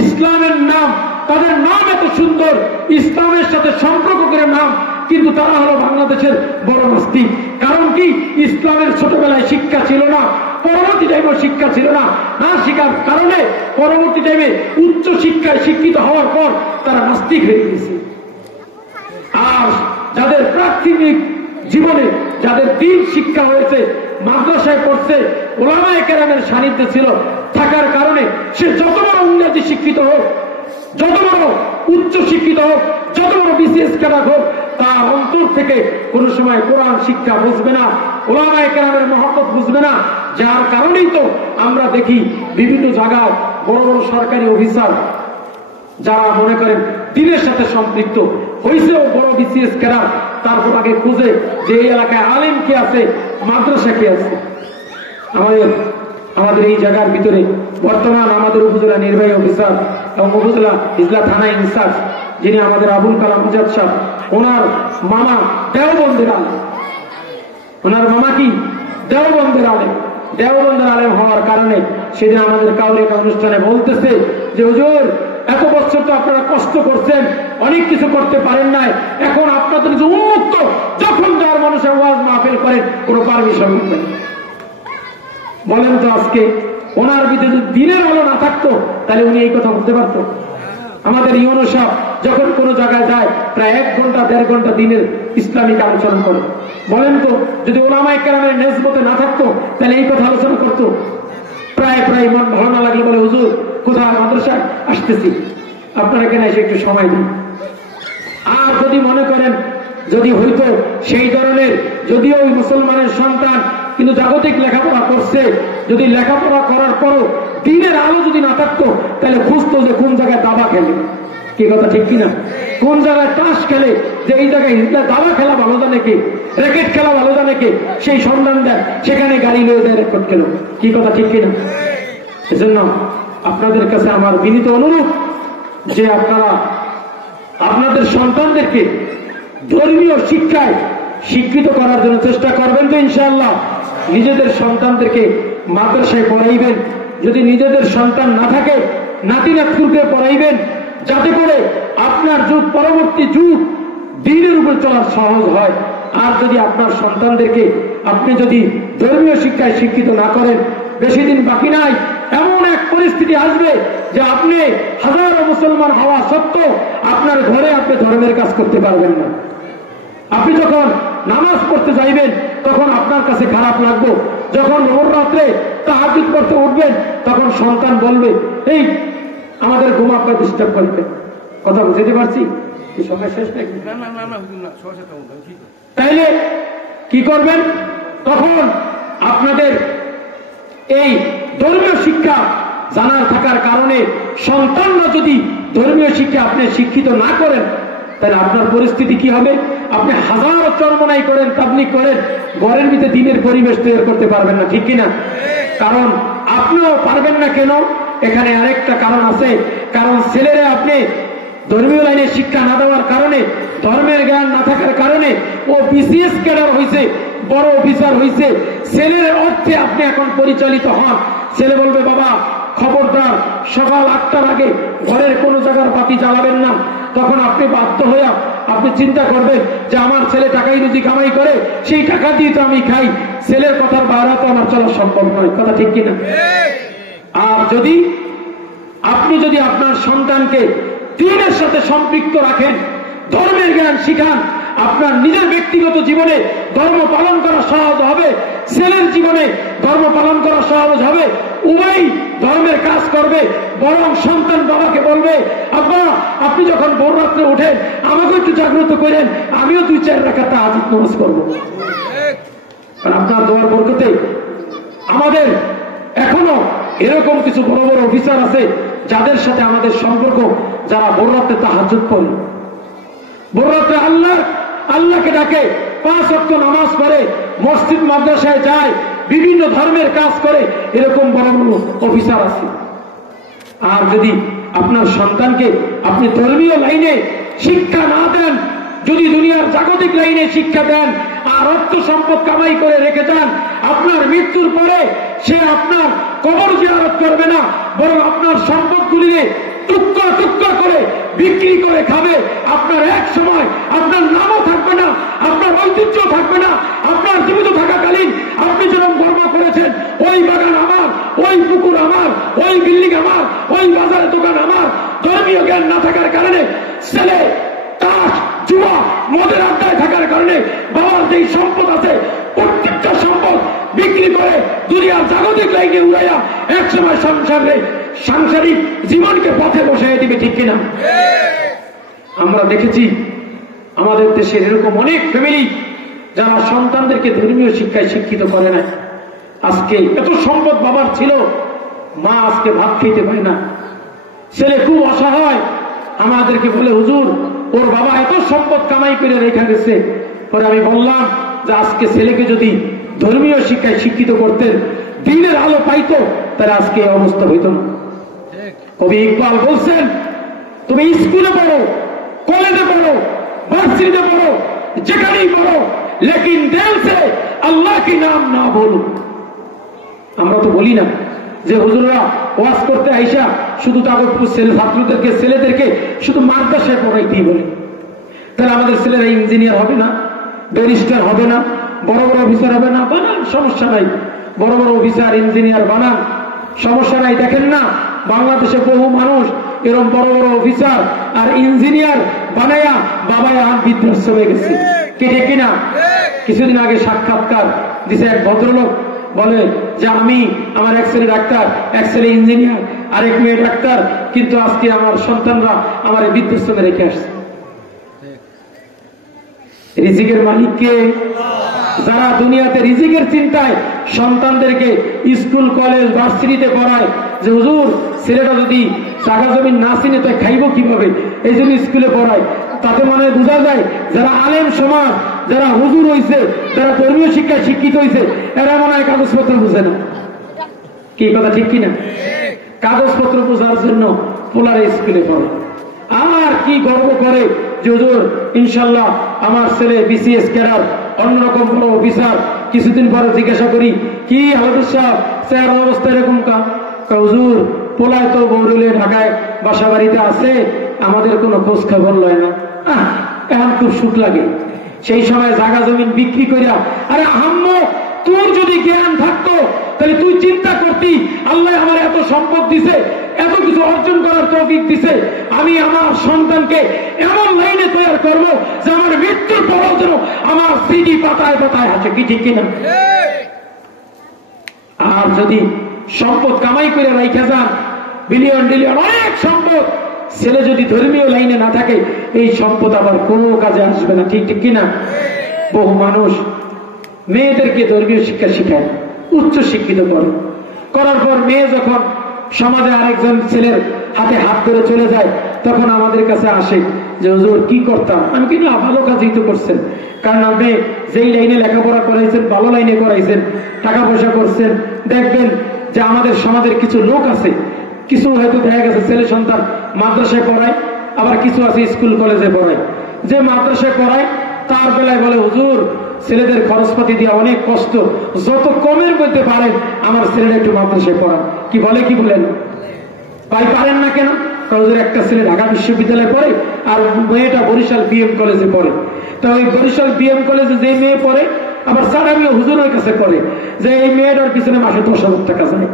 ইসলামের নাম, তাদের নাম এত সুন্দর, ইসলামের সাথে সম্পর্ক করে নাম, কিন্তু তারা হলো বাংলাদেশের বড় নাস্তিক। কারণ কি? ইসলামের ছোটবেলায় শিক্ষা ছিল না, পরবর্তী টাইমে শিক্ষা ছিল না, না শিক্ষার কারণে পরবর্তী টাইমে উচ্চ শিক্ষায় শিক্ষিত হওয়ার পর তারা নাস্তিক হয়ে গেছে। আর যাদের প্রাথমিক জীবনে যাদের দ্বীন শিক্ষা হয়েছে, মাদ্রাসায় পড়ছে, ওলামায়ে কেরামের সান্নিধ্যে ছিল, থাকার কারণে সে যত বড় ইংরেজি শিক্ষিত হোক, যত বড় উচ্চ শিক্ষিত হোক, যত বড় বিসিএস ক্যাডার হোক, তার অন্তর থেকে কোন সময় কোরআন শিক্ষা বুঝবে না, ওলামায়ে কেরামের মহব্বত বুঝবে না। যার কারণেই তো আমরা দেখি বিভিন্ন জায়গায় বড় বড় সরকারি অফিসার যারা মনে করেন দিনের সাথে সম্পৃক্ত হয়েছে, বড় বিসিএস ক্যাডার, তারপর আগে খুঁজে যে এই এলাকায় আলেম কে আছে, মাদ্রাসা কে আছে। আমাদের এই জায়গার ভিতরে বর্তমান আমাদের উপজেলা নির্বাহী অফিসার এবং উপজেলা ইজলা থানা ইনচার্জ যিনি আমাদের আবুল কালাম আজাদ সাহেব, ওনার মামা দেওবন্দের আলেম। ওনার মামা কি? দেওবন্দের আলেম। দেওবন্দের আলেম হওয়ার কারণে সেদিন আমাদের কাউরে এক অনুষ্ঠানে বলতেছে যে হুজুর, এত বছর তো আপনারা কষ্ট করছেন, অনেক কিছু করতে পারেন নাই, এখন আপনাদের যে উন্মুক্ত, যখন যার মানুষের ওয়াজ মাহফিল করেন কোনো পারমিশন নেই। বলেন তো আজকে ওনার ভিতরে যদি দিনের আলো না থাকতো তাহলে উনি এই কথা বলতে পারতো? আমাদের ইউনো সাহেব যখন কোনো জায়গায় যায় প্রায় 1 ঘন্টা 1.5 ঘন্টা দিনের ইসলামিক আলোচনা করে। বলেন তো যদি ওলামায়ে কেরামের নেসবতে না থাকতো তাহলে এই কথা আলোচনা করতো? প্রায় মন ভালো না লাগলে বলে হুজুর কোথায় মাদ্রাসায় আসতেছি, আপনারা কেন এসে একটু সময় দিন। আর যদি মনে করেন যদি হইতো সেই ধরনের, যদিও ওই মুসলমানের সন্তান কিন্তু জাগতিক লেখাপড়া করছে, যদি লেখাপড়া করার পরও দিনের আলো যদি না থাকতো তাহলে খুঁজতো যে কোন জায়গায় দাবা খেলে। কি কথা ঠিক কিনা? কোন জায়গায় তাস খেলে, যে এই জায়গায় দাবা খেলা ভালো জানে কে, র্যাকেট খেলা ভালো জানে কে, সেই সন্ধান দেয়, সেখানে গাড়ি লয়ে যায় রেকর্ড খেলো। কি কথা ঠিক কিনা? এজন্য আপনাদের কাছে আমার বিনীত অনুরোধ যে আপনারা আপনাদের সন্তানদেরকে ধর্মীয় শিক্ষায় শিক্ষিত করার জন্য চেষ্টা করবেন তো ইনশাআল্লাহ। নিজেদের সন্তানদেরকে মাদ্রাসায় পড়াইবেন, যদি নিজেদের সন্তান না থাকে নাতি নাতকুরকে পড়াইবেন, যাতে করে আপনার যুগ পরবর্তী যুগ দ্বীনের উপর চলার সহজ হয়। আর যদি আপনার সন্তানদেরকে আপনি যদি ধর্মীয় শিক্ষায় শিক্ষিত না করেন, বেশি দিন বাকি নাই, এমন এক পরিস্থিতি আসবে যে আপনি হাজারো মুসলমান হওয়া সত্ত্বেও আপনার ঘরে আপনি ধর্মের কাজ করতে পারবেন না। আপনি যখন নামাজ পড়তে যাইবেন তখন আপনার কাছে খারাপ লাগবে, যখন ভোর রাত্রে তাহাজ্জুদ পড়তে উঠবেন তখন সন্তান বলবে এই আমাদের ঘুমাপটা ডিস্টার্ব করবে। কথা বুঝতে পারছি? এই সময় শেষ নাকি? তাইলে কি করবেন? তখন আপনাদের এই ধর্মীয় শিক্ষা জানার থাকার কারণে সন্তানরা যদি ধর্মীয় শিক্ষা আপনি শিক্ষিত না করেন তাহলে আপনার পরিস্থিতি কি হবে? আপনি হাজারো চরমনাই করেন, তাবলীগ করেন, ঘরের ভিতরে দিনের পরিবেশ তৈরি করতে পারবেন না, ঠিক কিনা? কারণ আপনিও পারবেন না। কেন? এখানে আরেকটা কারণ আছে। কারণ ছেলেরা আপনি ধর্মীয় লাইনে শিক্ষা না দেওয়ার কারণে, ধর্মের জ্ঞান না থাকার কারণে ও বিসিএস ক্যাডার হয়েছে, বড় অফিসার হয়েছে, ছেলের অর্থে আপনি এখন পরিচালিত হন। ছেলে বলবে বাবা খবরদার সকাল 8টার আগে ঘরের কোনো জায়গার বাতি জ্বালাবেন না। তখন আপনি বাধ্য হয়ে আপনি চিন্তা করবেন যে আমার ছেলে টাকাই রুজি কামাই করে, সেই টাকা দিয়ে তো আমি খাই, ছেলের কথার বাইরে তো আমার চলা সম্ভব নয়। কথা ঠিক কিনা? আর আপনি যদি আপনার সন্তানকে দ্বীনের সাথে সম্পৃক্ত রাখেন, ধর্মের জ্ঞান শিখান, আপনার নিজের ব্যক্তিগত জীবনে ধর্ম পালন করা সহজ হবে, ছেলের জীবনে ধর্ম পালন করা সহজ হবে, উভয় ধর্মের কাজ করবে। বরং সন্তান বাবাকে বলবে আব্বা আপনি যখন ভোর রাত্রে ওঠেন আমাকে একটু জাগ্রত করেন, আমিও 2-4 রাকাত তাহাজ্জুদ নামাজ পড়ব। কারণ আপনার দোয়ার বরকতে আমাদের এখনো এরকম কিছু বড় বড় অফিসার আছে যাদের সাথে আমাদের সম্পর্ক, যারা ভোর রাত্রে তাহাজ্জুদ পড়ে, ভোর রাত্রে আল্লাহকে ডাকে, 5 ওয়াক্ত নামাজ পড়ে, মসজিদ মাদ্রাসায় যায়, বিভিন্ন ধর্মের কাজ করে, এরকম বড় বড় অফিসার আছে। আর যদি আপনার সন্তানকে আপনি ধর্মীয় লাইনে শিক্ষা না দেন, যদি দুনিয়ার জাগতিক লাইনে শিক্ষা দেন আর অর্থ সম্পদ কামাই করে রেখে যান, আপনার মৃত্যুর পরে সে আপনার কবর জিয়ারত করবে না, বরং আপনার সম্পদগুলিকে টুকরা টুকরা করে বিক্রি করে খাবে। আপনার এক সময় আপনার নামও থাকবে না, আপনার ঐতিহ্য থাকবে না। আপনার জীবিত থাকাকালীন আপনি যেরকম গর্ব করেছেন ওই বাগান আমার, ওই পুকুর আমার, ওই বিল্ডিং আমার, ওই বাজারের দোকান আমার, ধর্মীয় জ্ঞান না থাকার কারণে ছেলে তাস জুয়া মদের আড্ডায় থাকার কারণে বাবার যেই সম্পদ আছে প্রত্যেকটা সম্পদ বিক্রি করে দুনিয়ার জাগতিক লাইনে উড়াইয়া একসময় সাংসারিক জীবনকে পথে বসাই দিবে, ঠিক কিনা? আমরা দেখেছি আমাদের দেশের এরকম অনেক ফ্যামিলি যারা সন্তানদেরকে ধর্মীয় শিক্ষায় শিক্ষিত করে না। আজকে এত সম্পদ বাবার ছিল, মা আজকে ভাত খেতে পায় না, ছেলে খুব অসহায়, আমাদেরকে বলে হুজুর ওর বাবা এত সম্পদ কামাই করে রেখে গেছে। পরে আমি বললাম যে আজকে ছেলেকে যদি ধর্মীয় শিক্ষায় শিক্ষিত করতেন, দিনের আলো পাইতো, তাহলে আজকে এই অবস্থা হইত না। কবি ইকবাল বলছেন তুমি স্কুলে পড়ো, কলেজে পড়ো, ভার্সিটিতে পড়ো, যেখানেই পড়ো, লেকিন দিল সে আল্লাহ কি নাম না বলো। আমরা তো বলি না যে হুজুররা ওয়াজ করতে আইসা শুধু কাগজপুর ছাত্রদেরকে ছেলেদেরকে শুধু মাদ্রাসায় পড়াইতেই বলে, তাহলে আমাদের ছেলেরা ইঞ্জিনিয়ার হবে না, ব্যারিস্টার হবে না, বড় বড় অফিসার হবে না? বানান, সমস্যা নাই, বড় বড় অফিসার ইঞ্জিনিয়ার বানান, সমস্যা নাই। দেখেন না বাংলাদেশে বহু মানুষ এরকম বড় বড় অফিসার আর ইঞ্জিনিয়ার বানায়া বাবায় হাত বিধ্বস্ত হয়ে গেছে, কে ঠিক কিনা? কিছুদিন আগে সাক্ষাৎকার দিছে এক ভদ্রলোক, বলে যে আমার এক ছেলে ডাক্তার, এক ছেলে ইঞ্জিনিয়ার, আরেক মেয়ে ডাক্তার, কিন্তু আজকে আমার সন্তানরা আমার বিধ্বস্ত রেখে আসছে। রিজিকের মালিককে, যারা দুনিয়াতে রিজিকের চিন্তায় সন্তানদেরকে স্কুল কলেজ ভার্সিটিতে পড়ায়, যে হুজুর ছেলেটা যদি জায়গা জমি না চিনে তাই খাইব কিভাবে, এই জন্য স্কুলে পড়ায়, তাতে মনে বোঝা যায় যারা আলেম সমাজ, যারা হুজুর হয়েছে, যারা ধর্মীয় শিক্ষায় শিক্ষিত হয়েছে, এরা মনে হয় কাগজপত্র বুঝে না। কি কথা ঠিক কিনা? কাগজপত্র বোঝার জন্য পোলারে স্কুলে পড়ে, আর কি গর্ব করে যে হুজুর ইনশাল্লাহ আমার ছেলে বিসিএস ক্যাডার, অন্যরকম বড় অফিসার। কিছুদিন পরে জিজ্ঞাসা করি কি হালাদুর সাহেব চেহারার অবস্থা এরকম কা? হুজুর পোলায় তো বৌরুলে ঢাকায় বাসা বাড়িতে আছে, আমাদের কোনো খোঁজ খবর লয় না। এখন খুব সুখ লাগে। সেই সময় জায়গা জমিন বিক্রি করিয়া, আরে আম্মু তোর যদি জ্ঞান থাকতো তাহলে তুই চিন্তা করতি আল্লাহ আমার এত সম্পদ দিছে, এত কিছু অর্জন করার তৌফিক দিছে, আমি আমার সন্তানকে এমন লাইনে তৈরি করবো যে আমার মৃত্যুর পরও যেন আমার সিডি পাতায় পাতায় আছে, কি ঠিক কিনা? আর যদি সম্পদ কামাই করে রাইখা যান, বিলিয়ন বিলিয়ন অনেক সম্পদ, ছেলে যদি ধর্মীয় লাইনে না থাকে এই সম্পদ আবার কোনো কাজে আসবে না, ঠিক ঠিক কিনা? বহু মানুষ মেয়েদেরকে ধর্মীয় শিক্ষা শিখায়, উচ্চ শিক্ষিত করে, করার পর মেয়ে যখন সমাজে আরেকজন ছেলের হাতে হাত ধরে চলে যায় তখন আমাদের কাছে আসে যে হুজুর কি করতাম, আমি কি না ভালো কাজই তো করছেন, কারণ আপনি যেই লাইনে লেখাপড়া করাইছেন, ভালো লাইনে করাইছেন, টাকা পয়সা করছেন। দেখবেন যে আমাদের সমাজের কিছু লোক আছে, কিছু হয়তো দেখা গেছে ছেলে সন্তান মাদ্রাসায় পড়ায়, আবার কিছু আছে স্কুল কলেজে পড়ায়। যে মাদ্রাসায় পড়ায় তার বেলায় বলে হুজুর ছেলেদের খরচপাতি দিয়ে অনেক কষ্ট, যত কমের মধ্যে পারেন আমার ছেলেরা একটু মাদ্রাসায় পড়ান। কি বলে, কি বলেন ভাই, পারেন না কেন? হুজুর একটা ছেলে ঢাকা বিশ্ববিদ্যালয়ে পড়ে আর মেয়েটা বরিশাল বিএম কলেজে পড়ে। তো ওই বরিশাল বিএম কলেজে যে মেয়ে পড়ে আবার সারামিও হুজুরের কাছে পড়ে যে এই মেয়েটার পিছনে মাসে 10,000 টাকা যায়,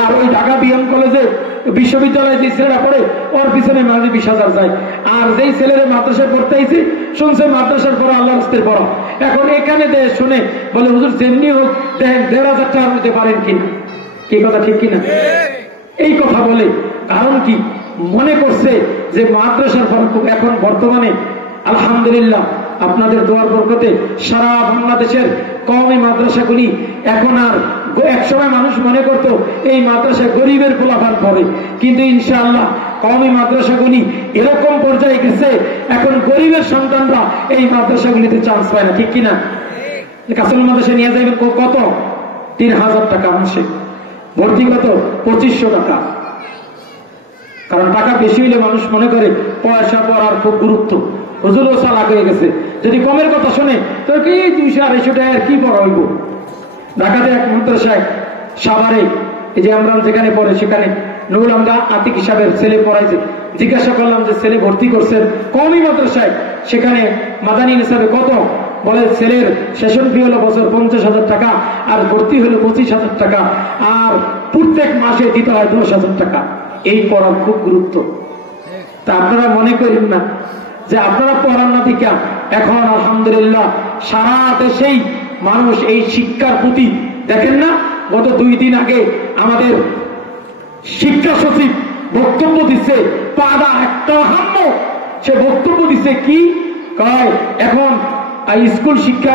আর ওই ঢাকা বিএম কলেজে বিশ্ববিদ্যালয়ে যে ছেলেরা পড়ে ওর পিছনে মাঝে 20,000 যায়। আর যেই ছেলেরা মাদ্রাসায় পড়তে আইছে শুনছে মাদ্রাসার পড়া আল্লাহ রাস্তায় পড়া, এখন এখানে দেয় শুনে বলে হুজুর যেমনি হোক দেখেন 1,500 টাকা নিতে পারেন কিনা, কি কথা ঠিক কিনা? এই কথা বলে কারণ কি মনে করছে যে মাদ্রাসার এখন বর্তমানে আলহামদুলিল্লাহ আপনাদের দোয়ার বরকতে সারা বাংলাদেশের কওমি মাদ্রাসাগুলি এখন আর, একসময় মানুষ মনে করত এই মাদ্রাসা গরিবের পোলাপান পড়ে, কিন্তু ইনশাআল্লাহ কওমি মাদ্রাসাগুলি এরকম পর্যায়ে গেছে এখন গরিবের সন্তানরা এই মাদ্রাসাগুলিতে চান্স পায় না, ঠিক কিনা? কাসরুল মাদ্রাসা নিয়ে যাবেন কত? 3,000 টাকা মাসে, ভর্তি কত? 2,500 টাকা। কারণ টাকা বেশি হইলে মানুষ মনে করে পয়সা পড়ার খুব গুরুত্ব, হুজুরও চালাক হয়ে গেছে, যদি কমের কথা শুনে তো কি 200-250 টাকার কি পড়া হইব। ঢাকাতে এক মাদ্রাসায় সাভারে এই যে আমরা যেখানে পড়ে সেখানে নুরুল আমদা আতিক হিসাবের ছেলে পড়াইছে, জিজ্ঞাসা করলাম যে ছেলে ভর্তি করছেন কওমি মাদ্রাসায়, সেখানে মাদানী হিসাবে কত? বলে ছেলের সেশন ফি হলো বছর 50,000 টাকা আর ভর্তি হলো 25,000 টাকা, আর প্রত্যেক মাসে দিতে হয় 10,000 টাকা। এই পড়ার খুব গুরুত্ব। তা আপনারা মনে করেন না যে আপনারা পড়ান না দিকা এখন আলহামদুলিল্লাহ সারা দেশেই মানুষ এই শিক্ষার প্রতি, দেখেন না গত 2 দিন আগে আমাদের শিক্ষা সচিব বক্তব্য দিচ্ছে, পাদা একটা হাম্য, সে বক্তব্য দিচ্ছে কি কয় এখন স্কুল শিক্ষা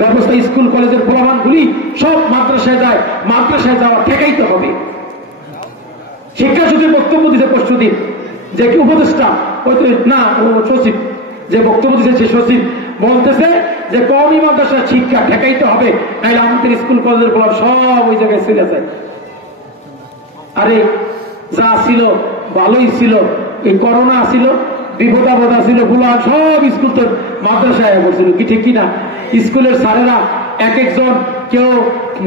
ব্যবস্থা, স্কুল কলেজের প্রমাণগুলি সব মাদ্রাসায় যায়, মাদ্রাসায় যাওয়া ঠেকাইতে হবে। শিক্ষা সচিব বক্তব্য দিচ্ছে পরশুদিন, যে কি উপদেষ্টা না সচিব যে বক্তব্য দিচ্ছে সে সচিব বলতেছে যে কওমি মাদ্রাসার শিক্ষা ঠেকাইতে হবে, নাইলে আমাদের স্কুল কলেজের প্রভাব সব ওই জায়গায় চলে যায়। আরে যা ছিল ভালোই ছিল, এই করোনা ছিল, বিপদাপদ ছিল, বুলা সব স্কুল তো মাদ্রাসায় করছিল, কি ঠিক কিনা? স্কুলের স্যারেরা এক একজন, কেউ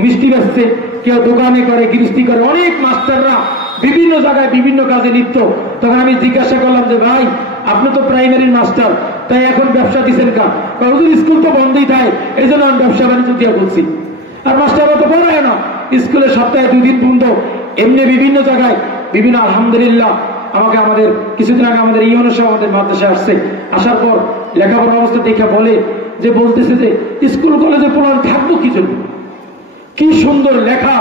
মিষ্টি বেচছে, কেউ দোকানে করে, গৃহস্থী করে, অনেক মাস্টাররা বিভিন্ন জায়গায় বিভিন্ন কাজে লিপ্ত। তখন আমি জিজ্ঞাসা করলাম যে ভাই আপনি তো প্রাইমারির মাস্টার, তাই এখন ব্যবসা দিচ্ছেন কা? হুজুর স্কুল তো বন্ধই থাকে, এই জন্য আমি ব্যবসা বাণিজ্য দিয়ে বলছি। আর মাস্টাররা তো পড়ায় না, স্কুলে সপ্তাহে 2 দিন বন্ধ, এমনি বিভিন্ন জায়গায় বিভিন্ন। আলহামদুলিল্লাহ আমাকে আমাদের কিছুদিন আগে আমাদের ইউনো সহ আমাদের মাদ্রাসায় আসছে, আসার পর লেখাপড়ার অবস্থা দেখে বলে যে বলতেছে যে স্কুল কলেজে পড়ানো থাকবো কি জন্য, কি সুন্দর লেখা,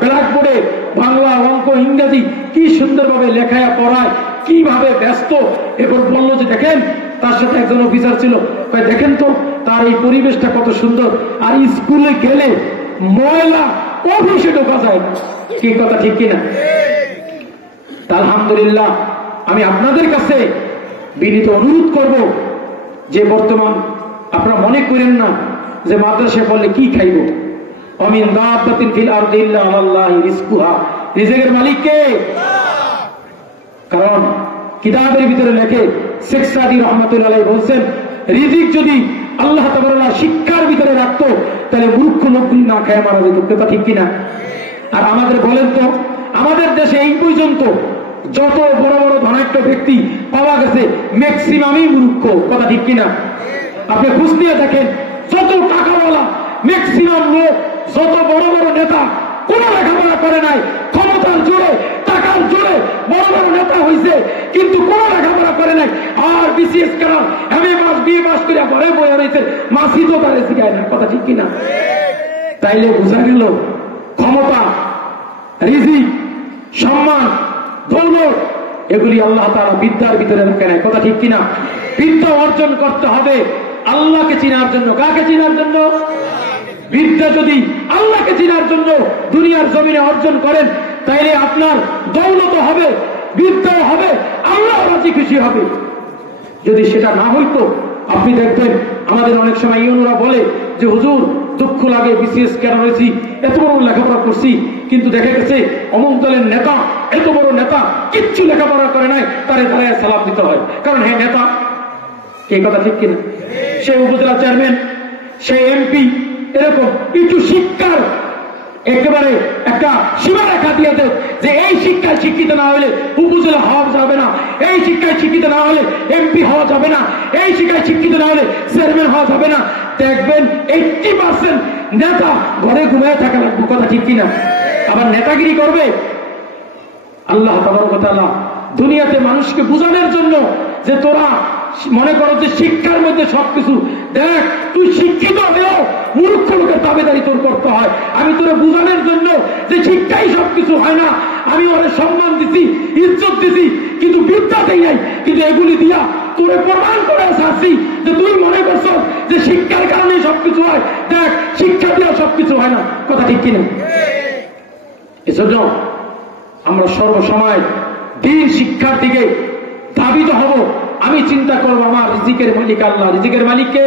ব্ল্যাকবোর্ডে বাংলা অঙ্ক ইংরেজি কি সুন্দরভাবে লেখায় পড়ায়, কিভাবে ব্যস্ত। এরপর বললো যে দেখেন তার সাথে একজন অফিসার ছিল, দেখেন তো তার এই পরিবেশটা কত সুন্দর, আর স্কুলে গেলে ময়লা অফিসে ঢোকা যায়, কি কথা ঠিক কিনা? আলহামদুলিল্লাহ আমি আপনাদের কাছে বিনীত অনুরোধ করব যে বর্তমান আপনারা মনে করেন না যে মাদ্রাসায় পড়লে কি খাইব। অমিন দাব্বাতিন ফিল আরদি ইল্লা আলাল্লাহি রিজকুহা, রিজিকের মালিক কে? কারণ কিতাবের ভিতরে লেখে শেখ সাদি রহমাতুল্লাহ আলাইহি বলছেন রিজিক যদি আল্লাহ তাআলা শিক্ষার ভিতরে রাখতো তাহলে মূর্খ লোকগুলি না খেয়ে মারা যেত, কথা ঠিক কিনা? আর আমাদের বলেন তো আমাদের দেশে এই পর্যন্ত যত বড় বড় ধনাঢ্য ব্যক্তি পাওয়া গেছে ম্যাক্সিমামই মূর্খ, কথা ঠিক কিনা? আপনি খোঁজ নিয়ে দেখেন যত টাকাওয়ালা ম্যাক্সিমাম লোক, যত বড় বড় নেতা কোনো লেখাপড়া করে নাই, ক্ষমতার জোরে টাকার জোরে বড় বড় নেতা হয়েছে, কিন্তু কোনো লেখাপড়া করে নাই। আর বিসিএস করার এমএ পাস বিএ পাস করে ঘরে বয়ে রয়েছে, মাসি তো তারে শিখায় না। কথা ঠিক কিনা? তাইলে বোঝা গেল ক্ষমতা, রিজিক, সম্মান, দৌলত এগুলি আল্লাহ তাআলা বিদ্যার ভিতরে রাখে নাই। কথা ঠিক কিনা? বিদ্যা অর্জন করতে হবে আল্লাহকে চিনার জন্য। কাকে চিনার জন্য? বিদ্যা যদি আল্লাহকে চিনার জন্য দুনিয়ার জমিনে অর্জন করেন, তাইলে আপনার দৌলত হবে, বিদ্যা হবে, আল্লাহ রাজি খুশি হবে। যদি সেটা না হইতো, আপনি দেখবেন আমাদের অনেক সময় ইউনুরা বলে যে হুজুর দুঃখ লাগে, বিসিএস কেন হয়েছি, এত বড় লেখাপড়া করছি, কিন্তু দেখা গেছে অমুক দলের নেতা, এত বড় নেতা কিচ্ছু লেখাপড়া করে নাই, তারে দাঁড়ায় সালাম দিতে হয়, কারণ হ্যাঁ নেতা। এই কথা ঠিক কিনা? সে উপজেলা চেয়ারম্যান, সে এমপি, এরকম একটু শিক্ষার একেবারে একটা সীমারেখা দিয়ে দেয় যে এই শিক্ষায় শিক্ষিত না হলে উপজেলা হওয়া যাবে না, এই শিক্ষায় শিক্ষিত না হলে এমপি হওয়া যাবে না, এই শিক্ষায় শিক্ষিত না হলে চেয়ারম্যান হওয়া যাবে না। দেখবেন 80% নেতা ঘরে ঘুমিয়ে থাকা লাগবে। কথা ঠিক কিনা? আবার নেতাগিরি করবে। আল্লাহ তাবারক ওয়া তাআলা দুনিয়াতে মানুষকে বুঝানোর জন্য যে তোরা মনে করো যে শিক্ষার মধ্যে সবকিছু, দেখ তুই শিক্ষিত হলেও মূর্খ লোকের দাবিদারি তোর করতে হয়। আমি তোরা বুঝানোর জন্য যে শিক্ষাই সবকিছু হয় না, আমি ওরে সম্মান দিছি, ইজ্জত দিছি, কিন্তু বিদ্যা দেই নাই, কিন্তু এগুলি দিয়া তোরে প্রমাণ করে আসছি যে তুই মনে করছ যে শিক্ষার কারণে সবকিছু হয়। দেখ শিক্ষা দিয়া সবকিছু হয় না। কথা ঠিক কিনা? এজন্য আমরা সর্বসময় দিন শিক্ষার দিকে ধাবিত হব। আমি চিন্তা করবো আমার রিজিকের মালিক আল্লাহ। রিজিকের মালিক কে?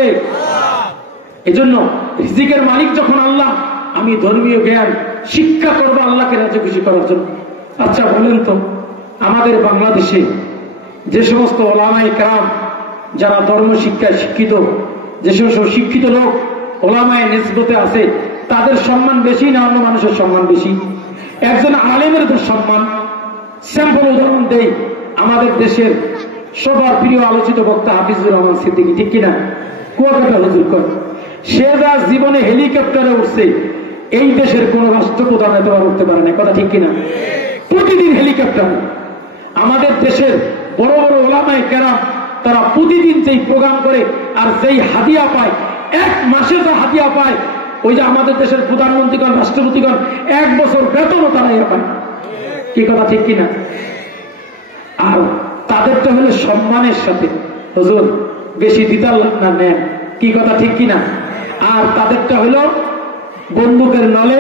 এজন্য রিজিকের মালিক যখন আল্লাহ, আমি ধর্মীয় জ্ঞান শিক্ষা করবো আল্লাহকে রাজি খুশি করার জন্য। আচ্ছা বলেন তো, আমাদের বাংলাদেশে যে সমস্ত ওলামায়ে কেরাম যারা ধর্ম শিক্ষায় শিক্ষিত, যে সমস্ত শিক্ষিত লোক ওলামায়ে নিসবতে আছে, তাদের সম্মান বেশি না অন্য মানুষের সম্মান বেশি? একজন আলেমের সম্মান, স্যাম্পল উদাহরণ দেই, আমাদের দেশের সবার প্রিয় আলোচিত বক্তা হাফিজুর রহমান সিদ্দিকী, ঠিক কিনা? কুয়াকাটা হুজুর কর, সে যা জীবনে হেলিকপ্টারে উঠছে, এই দেশের কোন রাষ্ট্রপ্রধান এতবার উঠতে পারে না। কথা ঠিক কিনা? প্রতিদিন হেলিকপ্টার। আমাদের দেশের বড় বড় ওলামায়ে কেরাম তারা প্রতিদিন যেই প্রোগ্রাম করে আর যেই হাদিয়া পায়, এক মাসে যা হাদিয়া পায়, ওই যে আমাদের দেশের প্রধানমন্ত্রীগণ, রাষ্ট্রপতিগণ 1 বছর বেতনও তারা পায়। কি কথা ঠিক কিনা? আর তাদেরটা হলো সম্মানের সাথে, হুজুর বেশি দিতার না নেন। কি কথা ঠিক কিনা? আর তাদেরটা হলো বন্দুকের নলে,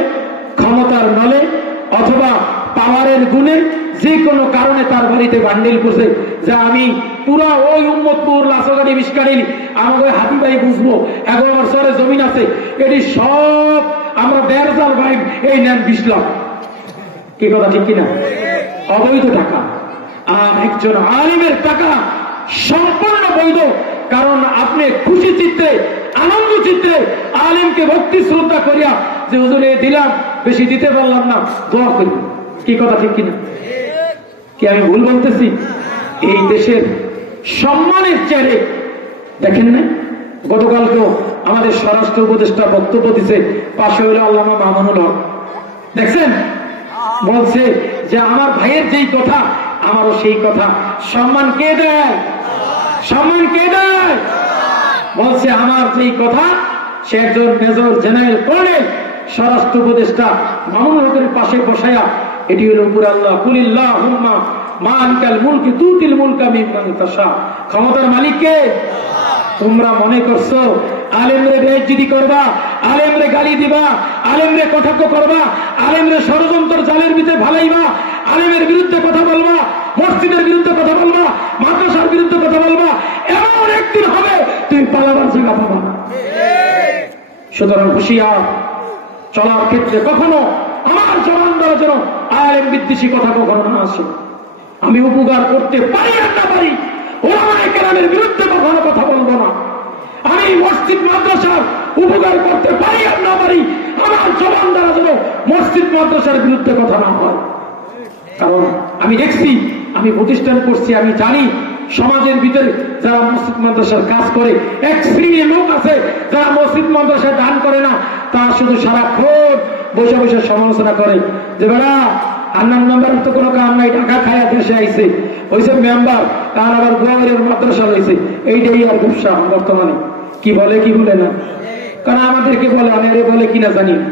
ক্ষমতার নলে, অথবা পাওয়ারের গুণে যে কোনো কারণে তার বাড়িতে বান্ডিল করছে যে আমি পুরা ওই উম্মতপুর লাসগাড়ি বিশকাড়ি আমাদের হাতি ভাই বুঝবো, 11 বছরে জমিন আছে, এটি সব আমরা 1.5 ভাই এই নেন 20 লাখ। কি কথা ঠিক কিনা? অবৈধ টাকা। আর একজন আলিমের টাকা সম্পূর্ণ বৈধ, কারণ আপনি খুশি চিত্রে, আনন্দ চিত্রে আলিমকে ভক্তি শ্রদ্ধা করিয়া যে হুজুর দিলাম, বেশি দিতে পারলাম না, দোয়া করি। কি কথা ঠিক কিনা? কি আমি ভুল বলতেছি? এই দেশের সম্মানের চেহারে দেখেন না, গতকালকেও আমাদের স্বরাষ্ট্র উপদেষ্টা বক্তব্য দিছে, পাশে হইল আল্লামা মামুনুল হক, দেখছেন? বলছে যে আমার ভাইয়ের যেই কথা আমারও সেই কথা। সম্মান কে দেয়? সম্মান কে দেয়? বলছে আমার যেই কথা, সে একজন মেজর জেনারেল কর্নেল, স্বরাষ্ট্র উপদেষ্টা মামুনুল হকের পাশে বসায়া এটি হলো উপরে আল্লাহ কুলিল্লাহুম্মা মালিকাল মুলকি তুতিল মুলকা মিম্মান তাশা। ক্ষমতার মালিক কে? তোমরা মনে করছো আলেমরে বেইজ্জতি করবা, আলেমরে গালি দিবা, আলেমরে কটাক্ষ করবা, আলেমরে ষড়যন্ত্র জালের ভিতরে ভালাইবা, আলেমের বিরুদ্ধে কথা বলবা, মসজিদের বিরুদ্ধে কথা বলবা, মাদ্রাসার বিরুদ্ধে কথা বলবা, এমন একদিন হবে তুমি পালাবার জায়গা পাবা না। সুতরাং হুঁশিয়ার চলার ক্ষেত্রে কখনো আমার জবান দ্বারা যেন আলেম বিদ্বেষী কথা কখনো না আসে। আমি উপকার করতে পারি আর না পারি, ওলামায়ে কেরামের বিরুদ্ধে কখনো কথা বলবো না। আমি মসজিদ মাদ্রাসার উপকার করতে পারি আর না পারি, আমার জবান দ্বারা যেন মসজিদ মাদ্রাসার বিরুদ্ধে কথা না হয়। কারণ আমি দেখছি, আমি প্রতিষ্ঠান করছি, আমি জানি সমাজের ভিতরে যারা মসজিদ মাদ্রাসার কাজ করে, এক শ্রেণীর লোক আছে যারা মসজিদ মাদ্রাসায় দান করে না, তারা শুধু সারাক্ষণ বসে বসে সমালোচনা করে যে বেড়া আন্নার নাম্বারের তো কোনো কাম নাই, টাকা খায়া দেশে আইছে, হয়েছে মেম্বার, তার আবার গোয়ারের মাদ্রাসা হয়েছে, এইটাই আর ব্যবসা বর্তমানে। কি বলে কি বলে না, কারণ আমাদেরকে বলে, আমি আরে বলে কিনা জানি না।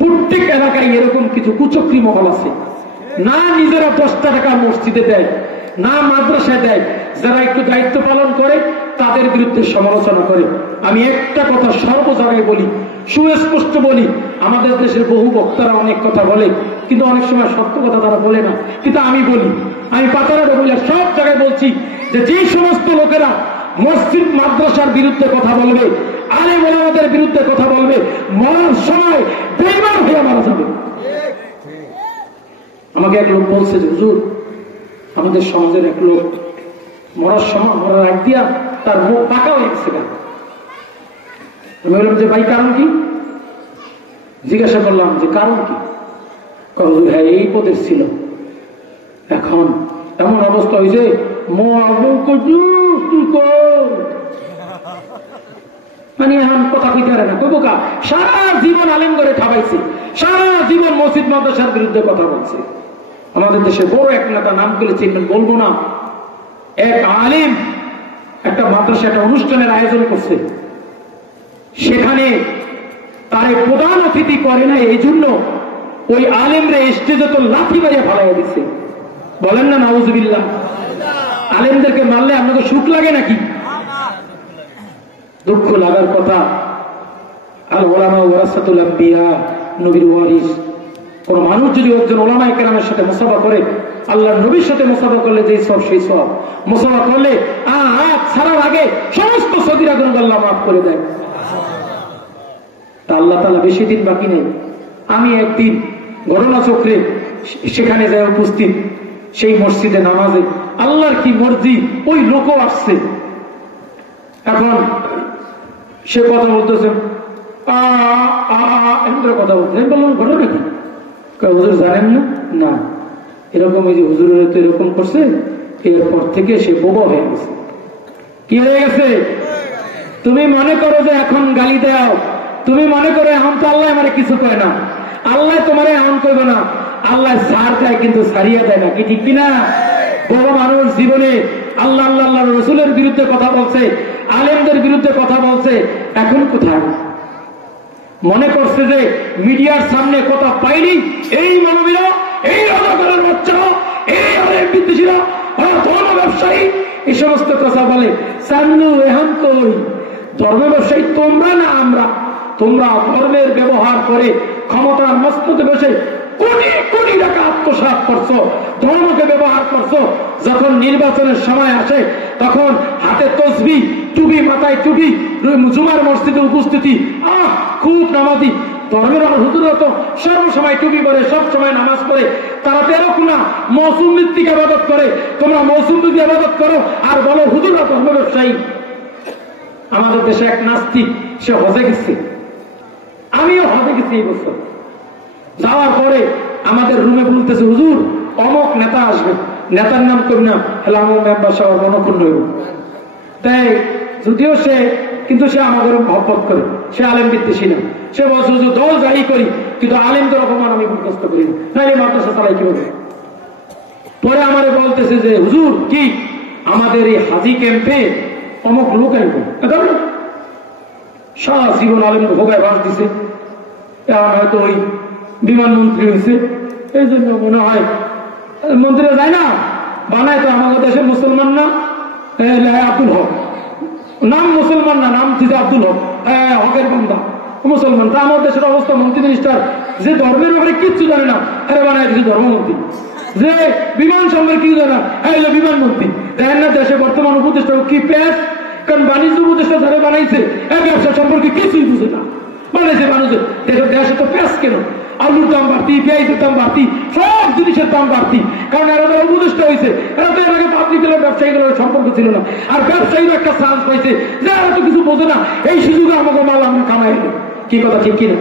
প্রত্যেক এলাকায় এরকম কিছু কুচক্রী মহল আছে, না নিজেরা 10 টাকা মসজিদে দেয়, না মাদ্রাসায় দেয়, যারা একটু দায়িত্ব পালন করে তাদের বিরুদ্ধে সমালোচনা করে। আমি একটা কথা সর্ব জায়গায় বলি, সুস্পষ্ট বলি, আমাদের দেশের বহু বক্তারা অনেক কথা বলে, কিন্তু অনেক সময় সত্য কথা তারা বলে না, কিন্তু আমি বলি, আমি পাতারাটা বলি, সব জায়গায় বলছি যে যে সমস্ত লোকেরা মসজিদ মাদ্রাসার বিরুদ্ধে কথা বলবে, আলেম ওলামাদের বিরুদ্ধে কথা বলবে, মরার সময় বেঈমান হয়ে মারা যাবে। আমাকে এক লোক বলছে যে হুজুর, আমাদের সমাজের এক লোক মরার সময়, মরার আগ দিয়া তার মুখ পাকা হয়ে গেছে। আমি বললাম যে ভাই কারণ কি? জিজ্ঞাসা করলাম যে কারণ কি? হুজুর হ্যাঁ এই পদের ছিল, এখন এমন অবস্থা হয়েছে মানে এখন কথা কইতে পারে না, কইবো কা? সারা জীবন আলেম করে খাবাইছে, সারা জীবন মসজিদ মাদ্রাসার বিরুদ্ধে কথা বলছে। আমাদের দেশে বড় এক নেতা, নাম করে চিনবেন, বলবো না, এক আলেম একটা মাদ্রাসা একটা অনুষ্ঠানের আয়োজন করছে, সেখানে তারে প্রধান অতিথি করে না, এই জন্য ওই আলেমরে স্টেজে তো লাথি মারিয়া ফালাইয়া দিচ্ছে। বলেন না নাউজুবিল্লাহ। আলেমদেরকে মারলে আপনাকে সুখ লাগে নাকি? দুঃখ লাগার কথা। আল ওলামা ওয়ারাসাতুল আম্বিয়া, নবীর ওয়ারিস। কোন মানুষ যদি একজন ওলামায়ে কেরামের সাথে মুসাফা করে, আল্লাহর নবীর সাথে মুসাফা করলে যে সব, সেই সব। মুসাফা করলে হাত ছাড়ার আগে সমস্ত সগীরা গুনাহ আল্লাহ মাফ করে দেয়। তা আল্লাহ তাআলা বেশি দিন বাকি নেই। আমি একদিন ঘটনা চক্রে সেখানে যাই উপস্থিত, সেই মসজিদে নামাজে, আল্লাহর কি মর্জি, ওই লোকও আসছে। এখন সে কথা বলতেছে, কথা বলতে বললাম ঘটনা কি? হুজুর জানেন না? না, এরকম এই যে হুজুরের তো এরকম করছে, এরপর থেকে সে বোবা হয়ে গেছে। কি হয়ে গেছে? তুমি মনে করো যে এখন গালি দাও, তুমি মনে করো এখন তো আল্লাহ আমার কিছু করে না, আল্লাহ তোমার এমন করবে না, আল্লাহ সার দেয় কিন্তু সারিয়ে দেয় না। কি ঠিক কিনা? বড় মানুষ জীবনে আল্লাহ আল্লাহ আল্লাহ রসুলের বিরুদ্ধে কথা বলছে, আলেমদের বিরুদ্ধে কথা বলছে, এখন কোথায়? মনে করছে যে মিডিয়ার সামনে কথা পাইনি, এই মানবীরা, এই রাজাকারের বাচ্চারা, এই আলেম বিদ্বেষীরা, ধর্ম ব্যবসায়ী, এই সমস্ত কথা বলে। সামনু এখন কই ধর্ম ব্যবসায়ী তোমরা না আমরা? তোমরা ধর্মের ব্যবহার করে ক্ষমতার মস্ততে বসে কোটি কোটি টাকা আত্মসাৎ করছো, ধর্মকে ব্যবহার করছো। যখন নির্বাচনের সময় আসে তখন হাতে তসবিহ, টুপি মাথায় টুপি, জুমার মসজিদে উপস্থিতি, খুব নামাজি। ধর্মের হুজুরা তো সর্বসময় টুপি পরে, সব সময় নামাজ পড়ে, তারা তো এরকম না মৌসুম ভিত্তিক ইবাদত করে। তোমরা মৌসুম ভিত্তিক ইবাদত করো আর বলো হুজুরা ধর্ম ব্যবসায়ী। আমাদের দেশে এক নাস্তিক, সে হজে গেছে, আমিও হজে গেছি এই বছর। যাওয়ার পরে আমাদের রুমে বলতেছে, হুজুর অমক নেতা আসবে, নেতার নাম করি না, হেলাম মেম্বার সহ মনক্ষুণ্ণ হইব। তাই যদিও সে, কিন্তু সে আমাদের মহব্বত করে, সে আলেম বিদ্বেষী না। সে বলছে হুজুর দল যাই করি, কিন্তু আলেমদের অপমান আমি বরদাস্ত করি না, নাইলে মাদ্রাসা চালাই কি হবে। পরে আমারে বলতেছে যে হুজুর কি আমাদের এই হাজি ক্যাম্পে অমুক লোক আইব, সারা জীবন আলেম ভোগায় বাস দিছে, এখন হয়তো ওই বিমানমন্ত্রী হয়েছে, এই জন্য মনে হয় মন্ত্রীরা যায় না, বানায় তো আমাদের দেশের মুসলমান না, আব্দুল হক নাম, মুসলমান না, নাম ছিল আব্দুল হক, হকের বান্দা মুসলমান। তা আমার দেশের অবস্থা, মন্ত্রী মিনিস্টার যে ধর্মের ব্যাপারে কিচ্ছু জানে না, আরে বানায় দিচ্ছে ধর্মমন্ত্রী। যে বিমান সম্পর্কে কিছু জানে না, হলো বিমানমন্ত্রী। দেখেন না দেশে বর্তমান উপদেষ্টা কি প্যাস, কারণ বাণিজ্য উপদেষ্টা যারা বানাইছে ব্যবসা সম্পর্কে কিছুই বুঝে না, বানাইছে মানুষের দেশে তো প্যাস কেন, আলুর দাম বাড়তি, পেঁয়াজের দাম বাড়তি, সব জিনিসের দাম বাড়তি, কারণ এরা যারা উপদেষ্টা হয়েছে এরা তো এর আগে পাবলিকের ব্যবসায়ীগুলোর সম্পর্ক ছিল না। আর ব্যবসায়ীরা একটা চান্স পাইছে যে এরা তো কিছু বোঝে না, এই সুযোগে আমাকে মাল আমরা কামাই এলো। কি কথা ঠিক কিনা?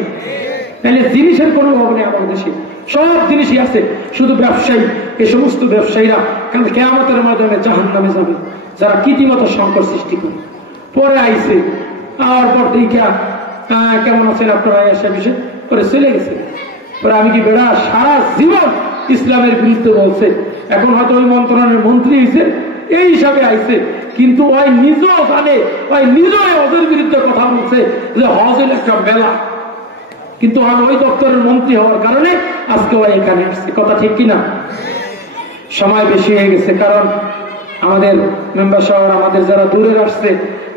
তাহলে জিনিসের কোনো অভাব নেই আমাদের দেশে, সব জিনিসই আছে, শুধু ব্যবসায়ী, এই সমস্ত ব্যবসায়ীরা কারণ কিয়ামতের ময়দানে জাহান্নামে যাবে, যারা কীর্তিমত সংকট সৃষ্টি করে। পরে আইছে আর পর থেকে কেমন আছেন আপনারা, এসে বিষয় করে চলে গেছে। আমি কি বেড়া সারা জীবন ইসলামের বিরুদ্ধে বলছে, এখন হয়তো ওই মন্ত্রণালয়ের মন্ত্রী হয়েছে, এই হিসাবে আইছে, কিন্তু ওই নিজেও জানে, ওই নিজেও হজের বিরুদ্ধে কথা বলছে যে হজের একটা মেলা, কিন্তু ওই দপ্তরের মন্ত্রী হওয়ার কারণে আজকে ওই এখানে আসছে। কথা ঠিক কিনা? সময় বেশি হয়ে গেছে, কারণ আমাদের মেম্বার সাহেব আমাদের যারা দূরের আসছে,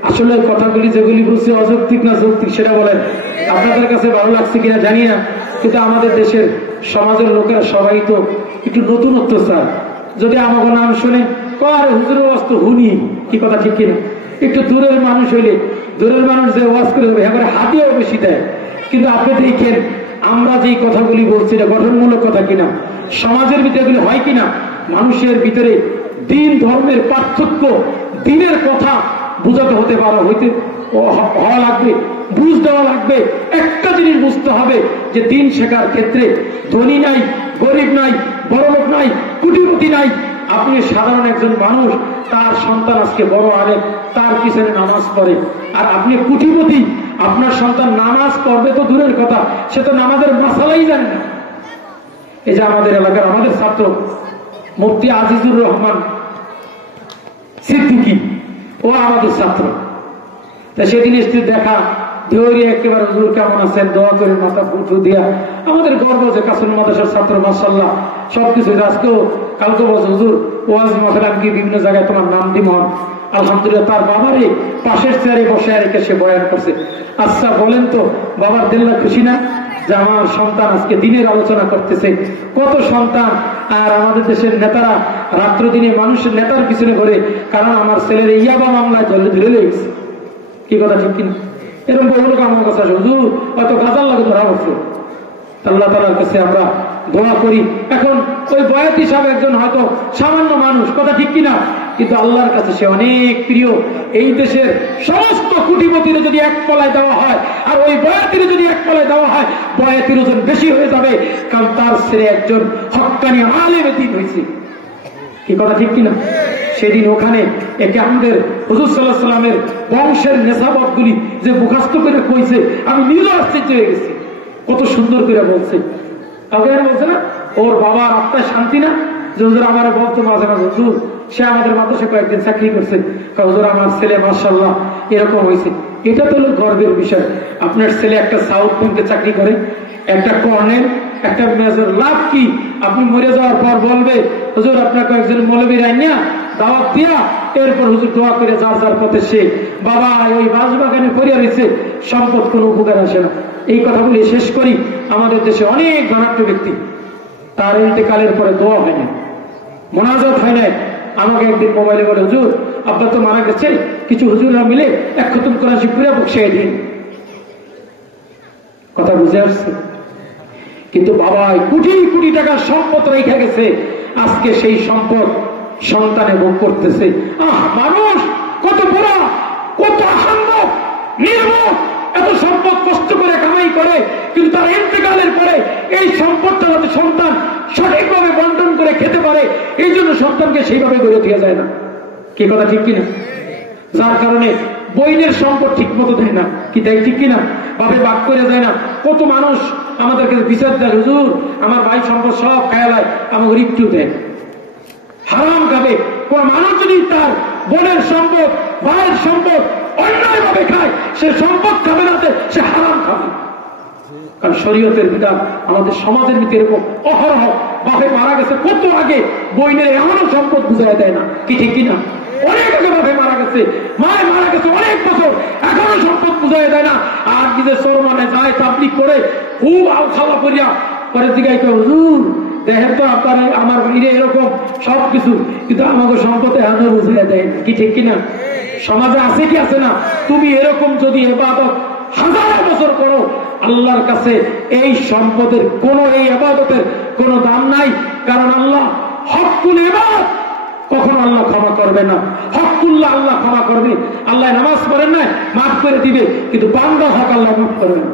আসলে কথাগুলি যেগুলি বলছে অযৌক্তিক না যৌক্তিক সেটা বলেন, আপনাদের কাছে ভালো লাগছে কিনা জানি না, কিন্তু আমাদের দেশের সমাজের লোকেরা সবাই তো একটু নতুনত্ব চায়। যদি আমাকে নাম শুনে কার হুজুরের ওয়াজ তো হুনি, কি কথা ঠিক কিনা? একটু দূরের মানুষ হইলে, দূরের মানুষ যে ওয়াজ করে এবারে হাতিও বেশি দেয়। কিন্তু আপনি দেখেন আমরা যেই কথাগুলি বলছি এটা গঠনমূলক কথা কিনা, সমাজের ভিতরে এগুলি হয় কিনা, মানুষের ভিতরে দিন ধর্মের পার্থক্য, দিনের কথা বুঝাতে হতে হওয়া লাগবে, বুঝ দেওয়া লাগবে। একটা জিনিস বুঝতে হবে যে দিন শেখার ক্ষেত্রে ধনী নাই, গরিব নাই, বড়লোক নাই, কোটিপতি নাই। আপনি সাধারণ একজন মানুষ, তার সন্তান আজকে বড় আলেম, তার পিছনে নামাজ পড়ে, আর আপনি কোটিপতি, আপনার সন্তান নামাজ পড়বে তো দূরের কথা, সে তো নামাজের মাসালাই জানে না। এই যে আমাদের এলাকার আমাদের ছাত্র মুফতি আজিজুর রহমান সিদ্দিকী, ও আমাদের ছাত্র। তা সেদিন স্ত্রী দেখা ধৈর্য একেবারে হুজুর কেমন আছেন, দোয়া করে মাথা ফুটু দিয়া আমাদের গর্ব যে কাসুল মাদ্রাসার ছাত্র, মাশাআল্লাহ সবকিছু। আজকেও কালকে বলছে হুজুর ওয়াজ মাহফিল আমি কি বিভিন্ন জায়গায় তোমার নাম দিব, আলহামদুলিল্লাহ। তার বাবারে পাশের চেয়ারে বসে রেখে সে বয়ান করছে। আচ্ছা বলেন তো বাবার দিল্লা খুশি না যে আমার সন্তান আজকে দিনের আলোচনা করতেছে? কত সন্তান আর আমাদের দেশের নেতারা রাত্র দিনে মানুষের নেতার পিছনে ঘরে, কারণ আমার ছেলের ইয়াবা মামলায় ধরে লেগেছে। কি কথা ঠিক কিনা? এরকম বহু লোক আমার কাছে আসে, হুজুর হয়তো গাজার লাগে ধরা পড়ছে। আল্লাহ তাআলার কাছে আমরা দোয়া করি। এখন ওই বয়াতি সাহেব একজন হয়তো সামান্য মানুষ, কথা ঠিক কিনা, কিন্তু আল্লাহর কাছে সে অনেক প্রিয়। এই দেশের সমস্ত কোটিপতির যদি এক পলায় দেওয়া হয় আর ওই বয়াতির যদি এক পলায় দেওয়া হয়, বয়াতির ওজন বেশি হয়ে যাবে, কারণ তার ছেলে একজন হক্কানি আলেমে দিন হয়েছে। কি কথা ঠিক কিনা? সেদিন ওখানে একে আমাদের হুজুর সাল্লাল্লাহু আলাইহি সাল্লামের বংশের নেশাবত গুলি যে মুখস্থ করে কইছে, আমি নিজে আশ্চর্য হয়ে গেছি, কত সুন্দর করে বলছে। কাউকে বলছে না ওর বাবার আত্মায় শান্তি না, যে হুজুর আমার বলতো মাঝে মাঝে, হুজুর সে আমাদের মাদ্রাসায় কয়েকদিন চাকরি করছে, হুজুর আমার ছেলে মাশাআল্লাহ এরকম হয়েছে। এটা তো হলো গর্বের বিষয়। আপনার ছেলে একটা সাউথ ব্যাংকে চাকরি করে, একটা কর্নেল, একটা মেজর, লাভ কি? আপনি মরে যাওয়ার পর বলবে হুজুর আপনার কয়েকজন মৌলবীর আইনিয়া দাওয়াত দিয়া, এরপর হুজুর দোয়া করে যার যার পথে সে। বাবা ওই বাঁশবাগানে পড়িয়া রয়েছে, সম্পদ কোনো উপকার আসে না। এই কথাগুলি শেষ করি। আমাদের দেশে অনেক ধনাঢ্য ব্যক্তি, তার ইন্তেকালের পরে দোয়া হয় না, মোনাজাত হয় না। আমাকে একদিন মোবাইলে বলে হুজুর আপনার তো মারা গেছে, কিছু হুজুররা মিলে এক খতম কোরআন শরীফ পুরা বকশিয়ে দিন। কথা বুঝে আসছে? কিন্তু বাবা কোটি কোটি টাকার সম্পদ রেখে গেছে, আজকে সেই সম্পদ সন্তানে ভোগ করতেছে। মানুষ কত বড়, কত অসম্ভব, নির্মম, এত সম্পদ কষ্ট করে কামাই করে, কিন্তু তার ইন্তেকালের পরে এই সম্পদটা যাতে সন্তান সঠিকভাবে বন্টন করে খেতে পারে, এই জন্য সন্তানকে সেইভাবে গড়ে দেওয়া যায় না। কি কথা ঠিক কিনা? যার কারণে বইনের সম্পদ ঠিক মতো দেয় না, কি তাই ঠিক কিনা? ভাবে বাদ করে যায় না। কত মানুষ আমাদেরকে বিচার দেয়, হুজুর আমার ভাই সম্পদ সব খায়ালায়, আমাকে রিপটিও দেয়, হারাম খাবে। কোন মানুষ যদি তার বোনের সম্পদ, ভাইয়ের সম্পদ অন্যায় ভাবে খায়, সে সম্পদ খাবে না, সে হারাম খাবে। কারণ শরীয়তের বিধান আমাদের সমাজের ভিতরে এরকম অহরহ। বাপে মারা গেছে কত আগে, বইনের এমনও সম্পদ বুঝাই দেয় না, কি ঠিক কিনা? অনেক আগে বাপে মারা গেছে, মায়ের মারা গেছে অনেক বছর, এখনো সম্পদ বুঝাই দেয় না। আর নিজের সরমানে যায় তাবলিগ করে, খুব আলখালা করিয়া পরে দিকে হুজুর দেখেন তো আপনার আমার বাইরে এরকম সবকিছু, কিন্তু আমাকে সম্পদ এখনো বুঝাই দেয় না, কি ঠিক কিনা? সমাজে আছে কি আছে না? তুমি এরকম যদি ইবাদত হাজার বছর করো, আল্লাহর কাছে এই সম্পদের এই ইবাদতের কোনো দাম নাই। কারণ আল্লাহ হকুল ইবাদ কখনো আল্লাহ ক্ষমা করবে না, হকুল্লাহ আল্লাহ ক্ষমা করবে। আল্লাহ নামাজ পড়েন না, মাফ করে দিবে, কিন্তু বান্দা হক আল্লাহ মাফ করবে না।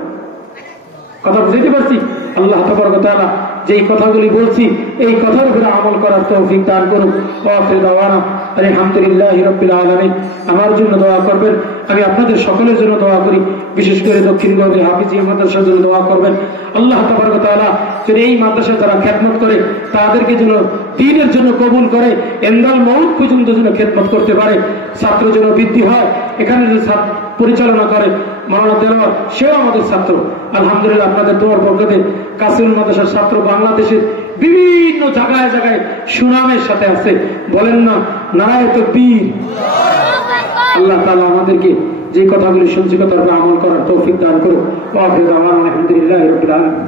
কথা বুঝতে পারছি? আল্লাহ তাবারক ওয়া তাআলা যেই কথাগুলি বলছি এই কথার উপরে আমল করার তৌফিক দান করুন। ওয়া আখিরু দাওয়ানা আলহামদুলিল্লাহি রাব্বিল আলামিন। আমার জন্য দোয়া করবেন, আমি আপনাদের সকলের জন্য দোয়া করি, বিশেষ করে দক্ষিণবঙ্গের হাফিজিয়া মাদ্রাসার জন্য দোয়া করবেন। আল্লাহ তাবারক ওয়া তাআলা যদি এই মাদ্রাসা যারা খেদমত করে তাদেরকে যেন দ্বীনের জন্য কবুল করে, এন্দাল মউত পর্যন্ত যেন খেদমত করতে পারে, ছাত্র যেন বৃদ্ধি হয়। এখানে যে পরিচালনা করে মাওলানা দেওয়ার, সেও আমাদের ছাত্র। আলহামদুলিল্লাহ, আপনাদের দোয়ার বরকতে কাসিরুল মাদ্রাসার ছাত্র বাংলাদেশের বিভিন্ন জায়গায় জায়গায় সুনামের সাথে আছে। বলেন না নারায়ে তাকবীর। আল্লাহ তাআলা আমাদেরকে যে কথাগুলি শুনছি কথার উপর আমল করার তৌফিক দান করুন। ওয়া আখিরু দাওয়ানা আলহামদুলিল্লাহি রাব্বিল আলামিন।